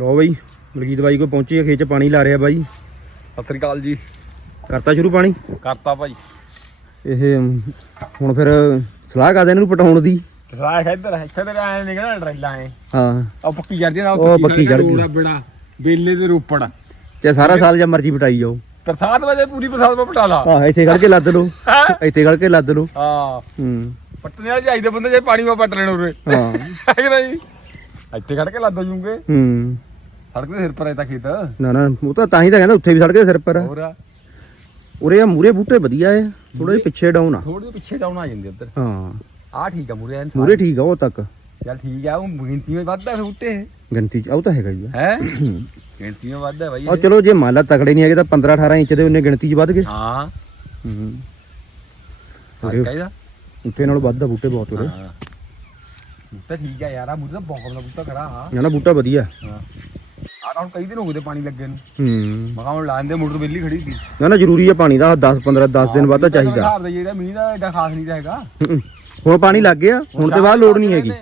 ਲੋ ਬਾਈ ਮਲਕੀਤ ਬਾਈ ਕੋ ਪਹੁੰਚੇ ਆ, ਖੇਤ ਚ ਪਾਣੀ ਲਾ ਰਿਹਾ ਬਾਈ। ਸਤਿ ਸ੍ਰੀ ਅਕਾਲ ਜੀ। ਕਰਤਾ ਸ਼ੁਰੂ ਪਾਣੀ? ਕਰਤਾ ਭਾਈ। ਇਹ ਹੁਣ ਫਿਰ ਸਲਾਹ ਕਰਦੇ ਇਹਨੂੰ ਪਟਾਉਣ ਦੀ। ਸਾਰਾ ਇੱਧਰ ਇੱਥੇ ਤੇ ਐ ਨਿਕਲਣਾ ਟਰੇਲਾ ਐ ਹਾਂ। ਉਹ ਪੱਕੀ ਚੜਦੀ ਨਾ ਉਹ ਪੱਕੀ ਗਈ। ਬੜਾ ਬੇਲੇ ਤੇ ਰੋਪੜ। ਚਾਹੇ ਸਾਰਾ ਸਾਲ ਜਾਂ ਮਰਜ਼ੀ ਪਟਾਈ ਜਾਓ। ਬਰਸਾਤ ਵਜੇ ਪੂਰੀ ਬਰਸਾਤ ਮੈਂ ਪਟਾ ਲਾ। ਆਹ ਇੱਥੇ ਖੜ ਕੇ ਲੱਦ ਲਓ। ਹੈਂ? ਇੱਥੇ ਖੜ ਕੇ ਲੱਦ ਲਓ। ਹਾਂ। ਹੂੰ। ਪੱਟਣੇ ਵਾਲੇ ਚਾਹੀਦੇ ਬੰਦੇ ਜੇ ਪਾਣੀ ਮਾ ਪੱਟ ਲੈਣ ਉਰੇ। ਹਾਂ। ਹੈ ਕਿ ਨਹੀਂ? ਇੱਥੇ ਖੜ ਕੇ ਲੱਦ ਜੂਗੇ ਹੂੰ। ਸੜਕ ਦੇ ਸਿਰ ਪਰ ਐ ਤਾਂ ਖੇਤ? ਨਾ ਨਾ ਉਹ ਤਾਂ ਤਾਂ ਹੀ ਤਾਂ ਕਹਿੰਦਾ ਉੱਥੇ ਵੀ ਸੜਕ ਦੇ ਸਿਰ ਪਰ ਆ। ਹੋਰ ਉਰੇ ਆ ਮੂਰੇ ਬੂਟੇ ਵਧੀਆ ਆ ਥੋੜਾ ਜਿਹਾ ਪਿੱਛੇ ਡਾਊਨ ਆ। ਥੋੜੀ ਪਿੱਛੇ ਜਾਉਣ ਆ ਜਾਂਦੇ ਉੱਧਰ। ਹਾਂ। ਆ ਠੀਕ ਆ ਮੂਰੇ ਐਨ ਮੂਰੇ ਠੀਕ ਆ ਉਹ ਤੱਕ। ਚੱਲ ਠੀਕ ਆ ਉਹ ਗਿਣਤੀ ਵਿੱਚ ਵੱਧਦਾ ਬੂਟੇ। ਗਿਣਤੀ ਚ ਉਹ ਤਾਂ ਹੈਗਾ ਹੀ ਆ। ਹੈ? ਗਿਣਤੀ ਵਿੱਚ ਵੱਧਦਾ ਬਾਈ ਆ ਚਲੋ ਜੇ ਮੰਨ ਲਾ ਤਕੜੇ ਨਹੀਂ ਹੈਗੇ ਤਾਂ 15 18 ਇੰਚ ਦੇ ਉਹਨੇ ਗਿਣਤੀ ਚ ਵੱਧ ਗਏ। ਹਾਂ। ਹੂੰ। ਫ਼ਰਕ ਆ ਇਹਦਾ। ਉੱਤੇ ਨਾਲੋਂ ਵੱਧ ਆ ਬੂਟੇ ਬਹੁਤ ਉਰੇ। ਹਾਂ। ਬੂਟਾ ਠੀਕ ਆ ਯਾਰ ਆ ਬਹੁਤ ਦਾ ਬੂਟਾ ਖੜਾ ਹਾਂ ਨਾ ਨਾ ਬੂਟਾ ਵਧੀਆ। ਹਾਂ। ਆ ਤਾਂ ਹੁਣ ਕਈ ਦਿਨ ਹੋ ਗਏ ਤੇ ਪਾਣੀ ਲੱਗੇ ਨੂੰ। ਹੂੰ। ਮੈਂ ਕਿਹਾ ਹੁਣ ਮੋਟਰ ਬਿੱਲੀ ਖੜੀ ਸੀ। ਨਾ ਨਾ ਜ਼ਰੂਰੀ ਆ ਪਾਣੀ ਦਾ 10 15 10 ਦਿਨ ਬਾਅਦ ਤਾਂ ਚਾਹੀਦਾ। ਹਿਸਾਬ ਦਾ ਜਿਹੜਾ ਮੀਂਹ ਦਾ ਐਡਾ ਖਾਸ ਨਹੀਂ ਤਾਂ ਹੈਗਾ। ਹੂੰ। ਹੁਣ ਪਾਣੀ ਲੱਗ ਗਿਆ? ਹੁਣ ਤੇ ਬਾਅਦ ਲੋੜ ਨਹੀਂ ਹੈਗੀ।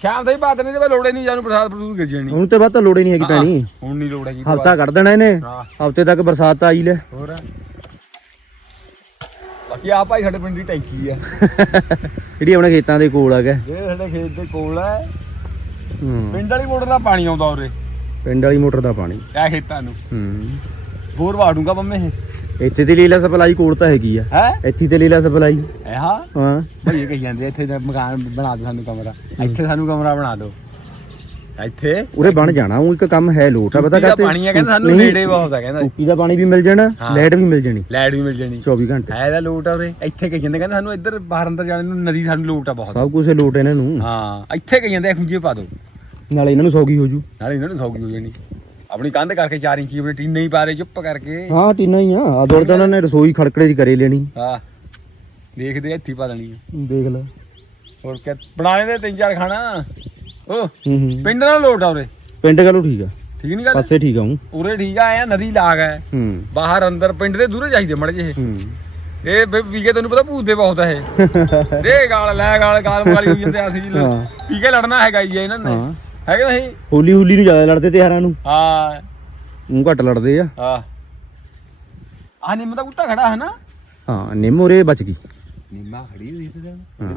ਸ਼ਾਮ ਦਾ ਹੀ ਬਾਤ ਨਹੀਂ ਤੇ ਲੋੜੇ ਨਹੀਂ ਜਾਨੂੰ ਪ੍ਰਸਾਦ ਪ੍ਰਸੂਦ ਗਿਰ ਜਾਣੀ। ਹੁਣ ਤੇ ਬਾਅਦ ਤਾਂ ਲੋੜ ਹੀ ਨਹੀਂ ਹੈਗੀ ਪੈਣੀ ਹੁਣ ਨਹੀਂ ਲੋੜ ਹੈਗੀ ਹਫਤਾ ਕੱਢ ਦੇਣਾ ਇਹਨੇ। ਹਾਂ। ਹਫ਼ਤੇ ਤੱਕ ਬਰਸਾਤ ਆਈ ਲੈ। ਹੋਰ? ਬਾਕੀ ਆ ਭਾਈ ਸਾਡੇ ਪਿੰਡ ਦੀ ਟੈਂਕੀ ਆ। ਜਿਹੜੀ ਆਪਣੇ ਖੇਤਾਂ ਦੇ ਕੋਲ ਆ ਗਿਆ ਇਹ ਸਾਡੇ ਖੇਤ ਦੇ ਕੋਲ ਹੈ ਹੂੰ। ਪਿੰਡ ਵਾਲੀ ਮੋਟਰ ਦਾ ਪਾਣੀ ਆਉਂਦਾ ਉਰੇ। ਪਿੰਡ ਵਾਲੀ ਮੋਟਰ ਦਾ ਪਾਣੀ। ਇਹ ਖੇਤਾਂ ਨੂੰ। ਹੂੰ। ਬੋਰ ਵਾੜੂਗਾ ਮੰਮੇ ਇਹ। ਇੱਥੇ ਤੇ ਲੀਲਾ ਸਪਲਾਈ ਕੋਲ ਤਾਂ ਹੈਗੀ ਆ। ਹੈ? ਇੱਥੇ ਤੇ ਲੀਲਾ ਸਪਲਾਈ। ਇਹ ਹਾਂ? ਹਾਂ। ਭਾਈ ਕਹੀ ਜਾਂਦੇ ਇੱਥੇ ਮਕਾਨ ਬਣਾ ਦਿਓ ਸਾਨੂੰ ਕਮਰਾ। ਇੱਥੇ ਸਾਨੂੰ ਕਮਰਾ ਬਣਾ ਦਿਓ। ਇੱਥੇ? ਉਰੇ ਬਣ ਜਾਣਾ ਉਹ ਇੱਕ ਕੰਮ ਹੈ ਲੋਟ ਆ ਪਤਾ ਦਾ ਕਾਤੇ ਪਾਣੀ ਆ ਕਹਿੰਦਾ ਸਾਨੂੰ ਨੇੜੇ ਬਹੁਤ ਆ ਕਹਿੰਦਾ। ਟੂਟੀ ਦਾ ਪਾਣੀ ਵੀ ਮਿਲ ਜਾਣਾ ਹਾਂ। ਲਾਈਟ ਵੀ ਮਿਲ ਜਾਣੀ। ਲਾਈਟ ਵੀ ਮਿਲ ਜਾਣੀ। 24 ਘੰਟੇ। ਹੈ ਇਹਦਾ ਲੋਟ ਆ ਉਰੇ। ਇੱਥੇ ਕਹੀ ਜਾਂਦੇ ਕਹਿੰਦਾ ਸਾਨੂੰ ਇੱਧਰ ਬਾਹਰ ਅੰਦਰ ਜਾਣ ਨੂੰ ਨਦੀ ਸਾਨੂੰ ਲੋਟ ਆ ਬਹੁਤ। ਸਭ ਕੁਝ ਲੋਟ ਇਹਨਾਂ ਨੂੰ। ਹਾਂ ਇੱਥੇ ਕਹੀ ਜਾਂਦੇ ਖੁੰਝੇ ਪਾ ਦਿਓ। ਨਾਲੇ ਇਹਨਾਂ ਨੂੰ ਸੌਗੀ ਹੋ ਜੂ। ਨਾਲੇ ਇਹਨਾਂ ਨੂੰ ਸੌਗੀ ਹੋ ਜਾਣੀ। ਆਪਣੀ ਕੰਧ ਕਰਕੇ 4 ਇੰਚੀ ਆਪਣੀ ਟੀਨ ਨਹੀਂ ਪਾ ਦੇ ਚੁੱਪ ਕਰਕੇ। ਹਾਂ ਟੀਨਾ ਹੀ ਆ। ਆ ਦੌੜ ਤਾਂ ਉਹਨਾਂ ਨੇ ਰਸੋਈ ਖੜਕੜੇ ਦੀ ਕਰੇ ਲੈਣੀ। ਹਾਂ। ਦੇਖਦੇ ਆ, ਇੱਥੇ ਹੀ ਪਾ ਆ। ਦੇਖ ਲੈ। ਹੋਰ ਕਿਆ ਬਣਾਏ ਦੇ ਤਿੰਨ ਚਾਰ ਖਾਣਾ। ਓ ਹੂੰ ਹੂੰ। ਪਿੰਡ ਨਾਲ ਲੋਟ ਆ ਉਰੇ। ਪਿੰਡ ਗੱਲੋਂ ਠੀਕ ਆ। ਠੀਕ ਨਹੀਂ ਗੱਲ? ਪਾਸੇ ਠੀਕ ਆ ਹੂੰ ਉਰੇ ਠੀਕ ਆ ਐ ਨਦੀ ਲਾਗ ਹੈ ਹੂੰ। ਬਾਹਰ ਅੰਦਰ ਪਿੰਡ ਦੇ ਦੂਰੇ ਚਾਹੀਦੇ ਮੜੇ ਜਿਹੇ। ਹੂੰ। ਇਹ ਵੀ ਵੀਕੇ ਤੈਨੂੰ ਪਤਾ ਭੂਤ ਦੇ ਬਹੁਤ ਹੈ ਇਹ। ਰੇ ਗਾਲ ਲੈ ਗਾਲ ਗਾਲ ਮਗਾਲੀ ਹੋਈ ਜਾਂਦੇ ਅਸੀਂ ਹਾਂ। ਵੀਕੇ ਲੜਨਾ ਹੈਗਾ ਜੀ ਇਹਨਾਂ ਨੇ। ਹਾਂ। ਹੈ ਕਿ ਨਹੀਂ? ਹੋਲੀ ਹੋਲੀ ਨੂੰ ਜ਼ਿਆਦਾ ਲੜਦੇ ਤਿਹਾਰਾਂ ਨੂੰ। ਹਾਂ। ਉਹ ਘੱਟ ਲੜਦੇ ਆ। ਹਾਂ। ਆ ਨਿੰਮ ਦਾ ਬੂਟਾ ਖੜਾ ਹੈ ਨਾ? ਹਾਂ ਨਿੰਮ ਉਰੇ ਬਚ ਗਈ। ਨਿੰਮਾ ਖੜੀ ਹੋਈ ਤੇ।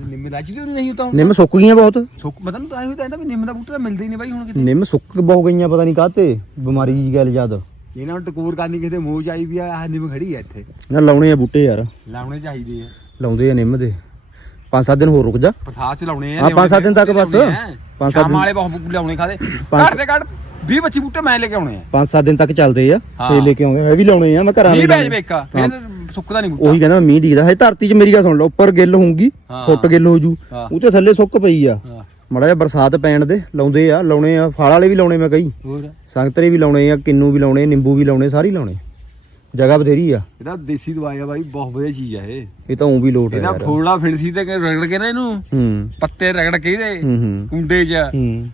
ਨਿੰਮ ਰਾਜੀ ਤੇ ਨਹੀਂ ਹੁੰਦਾ ਨਿੰਮ ਸੁੱਕ ਗਈਆਂ ਬਹੁਤ। ਸੁੱਕ ਮਤਲਬ ਤਾਂ ਐਵੇਂ ਤਾਂ ਕਹਿੰਦਾ ਵੀ ਨਿੰਮ ਦਾ ਬੂਟਾ ਤਾਂ ਮਿਲਦਾ ਹੀ ਨਹੀਂ ਬਾਈ ਹੁਣ ਕਿਤੇ। ਨਿੰਮ ਸੁੱਕ ਬਹੁਤ ਗਈਆਂ ਪਤਾ ਨਹੀਂ ਕਾਤੇ ਬਿਮਾਰੀ ਜੀ ਗੱਲ ਯਾਦ। ਇਹਨਾਂ ਨੂੰ ਟਕੂਰ ਕਰਨੀ ਕਿਸੇ ਮੂੰਹ ਚ ਆਈ ਵੀ ਆ ਨਿੰਮ ਖੜੀ ਹੈ ਇੱਥੇ। ਨਾ ਲਾਉਣੇ ਆ ਬੂਟੇ ਯਾਰ। ਲਾਉਣੇ ਚਾਹੀਦੇ ਆ। ਲਾਉਂਦੇ ਆ ਨਿੰਮ ਦੇ। ਪੰਜ ਸੱਤ ਦਿਨ ਹੋਰ ਰੁਕ ਜਾ। ਪ੍ਰਸਾਦ ਚ ਲਾਉਣੇ ਆ ਹਾਂ, ਪੰਜ ਸੱਤ ਦਿਨ ਤੱਕ ਬਸ। ਪੰਜ ਪੰਜ ਸੱਤ ਸੱਤ ਦਿਨ। ਵਾਲੇ ਬਹੁਤ ਲਾਉਣੇ ਖਾਦੇ। ਘੱਟ ਦੇ ਘੱਟ 20 25 ਬੂਟੇ ਮੈਂ ਲੈ ਕੇ ਆਉਣੇ ਆ। ਪੰਜ ਸੱਤ ਦਿਨ ਤੱਕ ਚੱਲਦੇ ਆ। ਫੇਰ ਲੈ ਕੇ ਆਉਂਦੇ ਮੈਂ ਵੀ ਲਾਉਣੇ ਆ ਮੈਂ ਘਰਾਂ 20 ਵੀ ਬੈਜ। ਵੇਖਾ ਫਿਰ ਸੁੱਕਦਾ ਨਹੀਂ ਬੂਟਾ। ਉਹੀ ਕਹਿੰਦਾ ਮੀਂਹ ਡੀਕਦਾ ਹੈ ਧਰਤੀ 'ਚ ਮੇਰੀ ਗੱਲ ਸੁਣ ਲਓ ਉੱਪਰ ਗਿੱਲ ਹੋਊਗੀ। ਫੁੱਟ ਗਿੱਲ ਹੋ। ਜੂ। ਉਹ ਤੇ ਥੱਲੇ ਸੁੱਕ ਪਈ ਆ। ਮੜਾ ਜਿਹਾ ਬਰਸਾਤ ਪੈਣ ਦੇ ਲਾਉਂਦੇ ਆ ਲਾਉਣੇ ਆ। ਫਲ ਵਾਲੇ ਵੀ ਲਾਉਣੇ ਮੈਂ ਕਈ ਹੋਰ? ਸੰਗਤਰੇ ਵੀ ਲਾਉਣੇ ਆ ਕਿੰਨੂ ਵੀ ਲਾਉਣੇ ਨਿੰਬੂ ਵੀ ਲਾਉਣੇ ਸਾਰੇ ਲਾਉਣੇ। ਜਗ੍ਹਾ ਬਥੇਰੀ ਆ। ਇਹਦਾ ਦੇਸੀ ਦਵਾਈ ਆ ਬਾਈ ਬਹੁਤ ਵਧੀਆ ਚੀਜ਼ ਆ ਇਹ। ਇਹ ਤਾਂ ਉਂ ਵੀ ਲੋਟ ਹੈ ਇਹਦਾ ਯਾਰ। ਫੋੜਾ ਫਿਣਸੀ ਤੇ ਰਗੜ ਕੇ ਨਾ ਇਹਨੂੰ? ਹੂੰ। ਪੱਤੇ ਰਗੜ ਕੇ ਇਹਦੇ ਹੂੰ ਹੂੰ। ਕੁੰਡੇ 'ਚ। ਹੂੰ।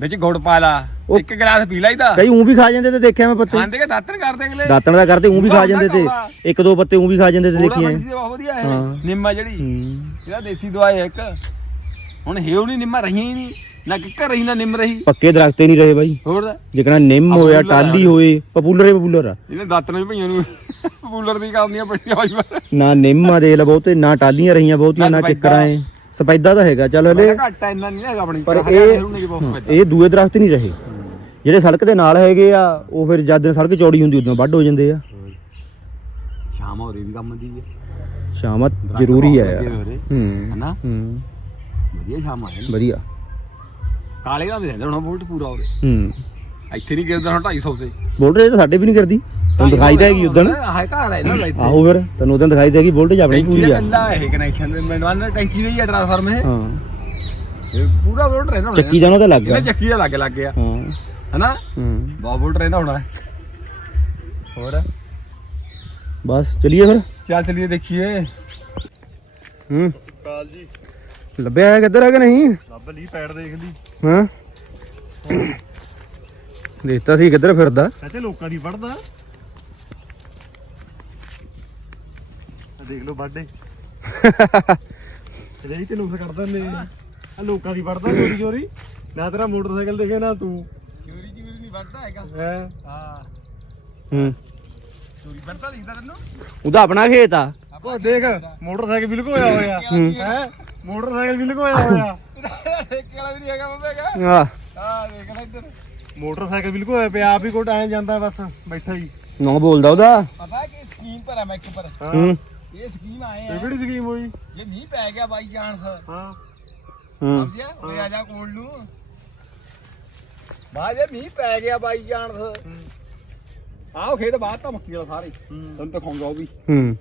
ਵਿੱਚ ਗੁੜ ਪਾ ਲਾ। ਉਹ- ਇੱਕ ਗਲਾਸ ਪੀ ਲਾਈਦਾ ਕਈ ਉਂ ਵੀ ਖਾ ਜਾਂਦੇ ਤੇ ਦੇਖਿਆ ਮੈਂ ਪੱਤੇ। ਖਾਂਦੇ ਕੇ ਦਾਤਨ ਕਰਦੇ ਅਗਲੇ? ਦਾਤਣ ਦਾ ਕਰਦੇ ਉਂ ਵੀ ਖਾ ਜਾਂਦੇ ਤੇ। ਇੱਕ ਦੋ ਪੱਤੇ ਉਂ ਵੀ ਖਾ ਜਾਂਦੇ ਤੇ ਫੋੜਾ ਦੇਖੀਆਂ ਤੇ ਬਹੁਤ ਵਧੀਆ ਹਾਂ। ਨਿੰਮਾ ਜਿਹੜੀ। ਹੂੰ। ਇਹਦਾ ਦੇਸੀ ਦਵਾਈ ਹੈ ਇੱਕ। ਹੁਣ ਹੇਉ ਨਹੀਂ ਨਿੰਮਾ ਰਹੀਆਂ ਹੀ ਨਹੀਂ। ਨਾ ਕਿੱਕਰ ਰਹੀ ਨਾ ਨਿੰਮ ਰਹੀ। ਪੱਕੇ ਦਰਖਤ ਹੀ ਨਹੀਂ ਰਹੇ ਬਾਈ। ਹੋਰ? ਜਿਕਣਾ ਨਿੰਮ ਹੋਇਆ ਪਪੂਲਰ। ਟਾਲੀ ਹੋਏ ਪਪੂਲਰ ਹੀ ਪਪੂਲਰ। ਆ ਇਹਨੇ ਦਾਤਨ ਵੀ ਭਈਆਂ ਨੂੰ। ਪੂਲਰ ਦੀ ਕਰਦੀਆਂ ਪਈਆਂ ਬਾਈ ਵਾਰ ਨਾ ਨਿੰਮ ਆ ਦੇਖ ਲਾ ਬਹੁਤੇ ਨਾ ਟਾਲੀਆਂ ਰਹੀਆਂ ਬਹੁਤੀਆਂ ਨਾ ਨਾ ਕਿੱਕਰਾਂ ਐ ਸਪੈਦਾ ਤਾਂ ਹੈਗਾ ਚੱਲ ਹਲੇ। ਘੱਟ ਇੰਨਾ ਨਹੀਂ ਹੈਗਾ ਆਪਣੀ ਪਰ ਇਹ। ਇਹ ਦੂਏ ਦਰਖਤ ਨਹੀਂ ਰਹੇ। ਜਿਹੜੇ ਸੜਕ ਦੇ ਨਾਲ ਹੈਗੇ ਆ ਉਹ ਫਿਰ ਜਦ ਸੜਕ ਚੌੜੀ ਹੁੰਦੀ ਉਦੋਂ ਵੱਢ ਹੋ ਜਾਂਦੇ ਆ। ਸ਼ਾਮ ਹੋ ਰਹੀ ਵੀ ਕੰਮ ਦੀ ਹੈ ਸ਼ਾਮਤ ਜ਼ਰੂਰੀ ਆ ਯਾਰ। ਹੂੰ ਹੂੰ ਹਨਾ? ਹੂੰ। ਵਧੀਆ ਸ਼ਾਮ ਆਏ ਨੇ। ਵਧੀਆ। ਕਾਲੇ ਦਾ ਵੀ ਰਹਿੰਦਾ ਹੁਣ ਵੋਲਟ ਪੂਰਾ ਹੋਵੇ। ਹੂੰ। ਇੱਥੇ ਨਹੀਂ ਗਿਰਦਾ ਹੁਣ 250 ਤੇ। ਵੋਲਟੇਜ ਤਾਂ ਸਾਡੇ ਵੀ ਨਹੀਂ ਕਰਦੀ ਤੈਨੂੰ ਦਿਖਾਈ ਤਾਂ ਹੈਗੀ ਉਦਣ। ਹਾਏ ਘਰ ਹੈ ਨਾ ਲਾਈਟ ਆਹੋ ਫਿਰ ਤੈਨੂੰ ਉਦੋਂ ਦਿਖਾਈ ਦੇਗੀ ਵੋਲਟੇਜ ਆਪਣੀ ਟੈਂਕੀ ਪੂਰੀ ਆ। ਕੱਲਾ ਇਹ ਕਨੈਕਸ਼ਨ ਦੇ ਮੈਨੂੰ ਟੈਂਕੀ ਦਾ ਹੀ ਆ ਟ੍ਰਾਂਸਫਾਰਮ ਇਹ। ਹਾਂ। ਇਹ ਪੂਰਾ ਵੋਲਟ ਰਹਿੰਦਾ ਹੋਣਾ। ਚੱਕੀ ਉਹਨਾਂ ਤਾਂ ਲੱਗ ਗਿਆ। ਚੱਕੀ ਦਾ ਲੱਗ ਲੱਗ ਗਿਆ। ਹਾਂ। ਹਨਾ? ਹੂੰ। ਬਹੁਤ ਵੋਲਟ ਰਹਿੰਦਾ ਹੋਣਾ। ਹੋਰ? ਬਸ ਚਲਿਏ ਫਿਰ। ਚੱਲ ਚਲੀਏ ਦੇਖੀਏ। ਹੂੰ। ਕਾਲ ਜੀ। ਲੱਭਿਆ ਹੈ ਕਿੱਧਰ ਹੈ ਕਿ ਨਹੀਂ? ਲੱਭ ਲਈ ਪੈੜ ਦੇਖ ਲਈ। ਹਾਂ? ਦੇਖਤਾ ਸੀ ਕਿੱਧਰ ਫਿਰਦਾ? ਚਾਚੇ ਲੋਕਾਂ ਦੀ ਵੜਦਾ। ਆ ਦੇਖ ਲਓ ਬਾਡੇ ਜਿਹੜੀ ਤੇ ਨੁਕਸ ਕਰ ਦਿੰਦੇ ਆ ਲੋਕਾਂ ਦੀ ਵੜਦਾ ਚੋਰੀ ਚੋਰੀ। ਨਾ ਤੇਰਾ ਮੋਟਰਸਾਈਕਲ ਦੇਖੇ ਨਾ ਤੂੰ। ਚੋਰੀ ਚੋਰੀ ਬੈਠਾ ਹੈਗਾ। ਹੈ? ਹਾਂ। ਹੂੰ ਚੋਰੀ ਬੈਠਾ ਦਿਖਦਾ ਤੈਨੂੰ? ਉਹਦਾ ਆਪਣਾ ਖੇਤ ਆ। ਉਹ ਦੇਖ ਮੋਟਰਸਾਈਕਲ ਵੀ ਲੁਕੋਇਆ ਹੋਇਆ। ਹੂੰ। ਮੋਟਰਸਾਈਕਲ ਵੀ ਲੁਕੋਇਆ ਹੋਇਆ। ਠੇਕੇ ਵਾਲਾ ਵੀ ਨਹੀਂ ਹੈਗਾ ਬੰਬੇ ਦਾ ਆ ਹਾਂ। ਦੇਖ ਲੈ ਇੱਧਰ ਮੋਟਰਸਾਈਕਲ ਵੀ ਲੁਕੋਇਆ ਪਿਆ ਆਪ ਹੀ ਕੋਟ ਐ ਜਾਂਦਾ ਬਸ ਬੈਠਾ ਹੀ। ਨੋ ਬੋਲਦਾ ਉਹਦਾ। ਪਤਾ ਕਿ ਸਕੀਮ ਪਰ ਹੈ ਮੈਂ ਇੱਕ ਪਰ ਹਾਂ। ਇਹ ਸਕੀਮ ਆਏ ਇਹ ਆ ਕਿਹੜੀ ਸਕੀਮ ਹੋਈ? ਜੇ ਮੀਂਹ ਪੈ ਗਿਆ ਬਾਈ ਚਾਂਸ। ਹਾਂ। ਹੂੰ। ਸਮਝਿਆ? ਓਏ ਆ ਜਾ ਕੋਲ ਨੂੰ। ਬਾਈ ਜੇ ਮੀਂਹ ਪੈ ਗਿਆ ਬਾਈ ਚਾਂਸ। ਆਹ ਖੇਤ ਬਾਤ ਤਾਂ ਮੱਕੀ ਵਾਲਾ ਸਾਰੇ। ਤੁਹਾਨੂੰ ਦਿਖਾਉਂਗਾ ਉਹ ਵੀ। ਹੂੰ।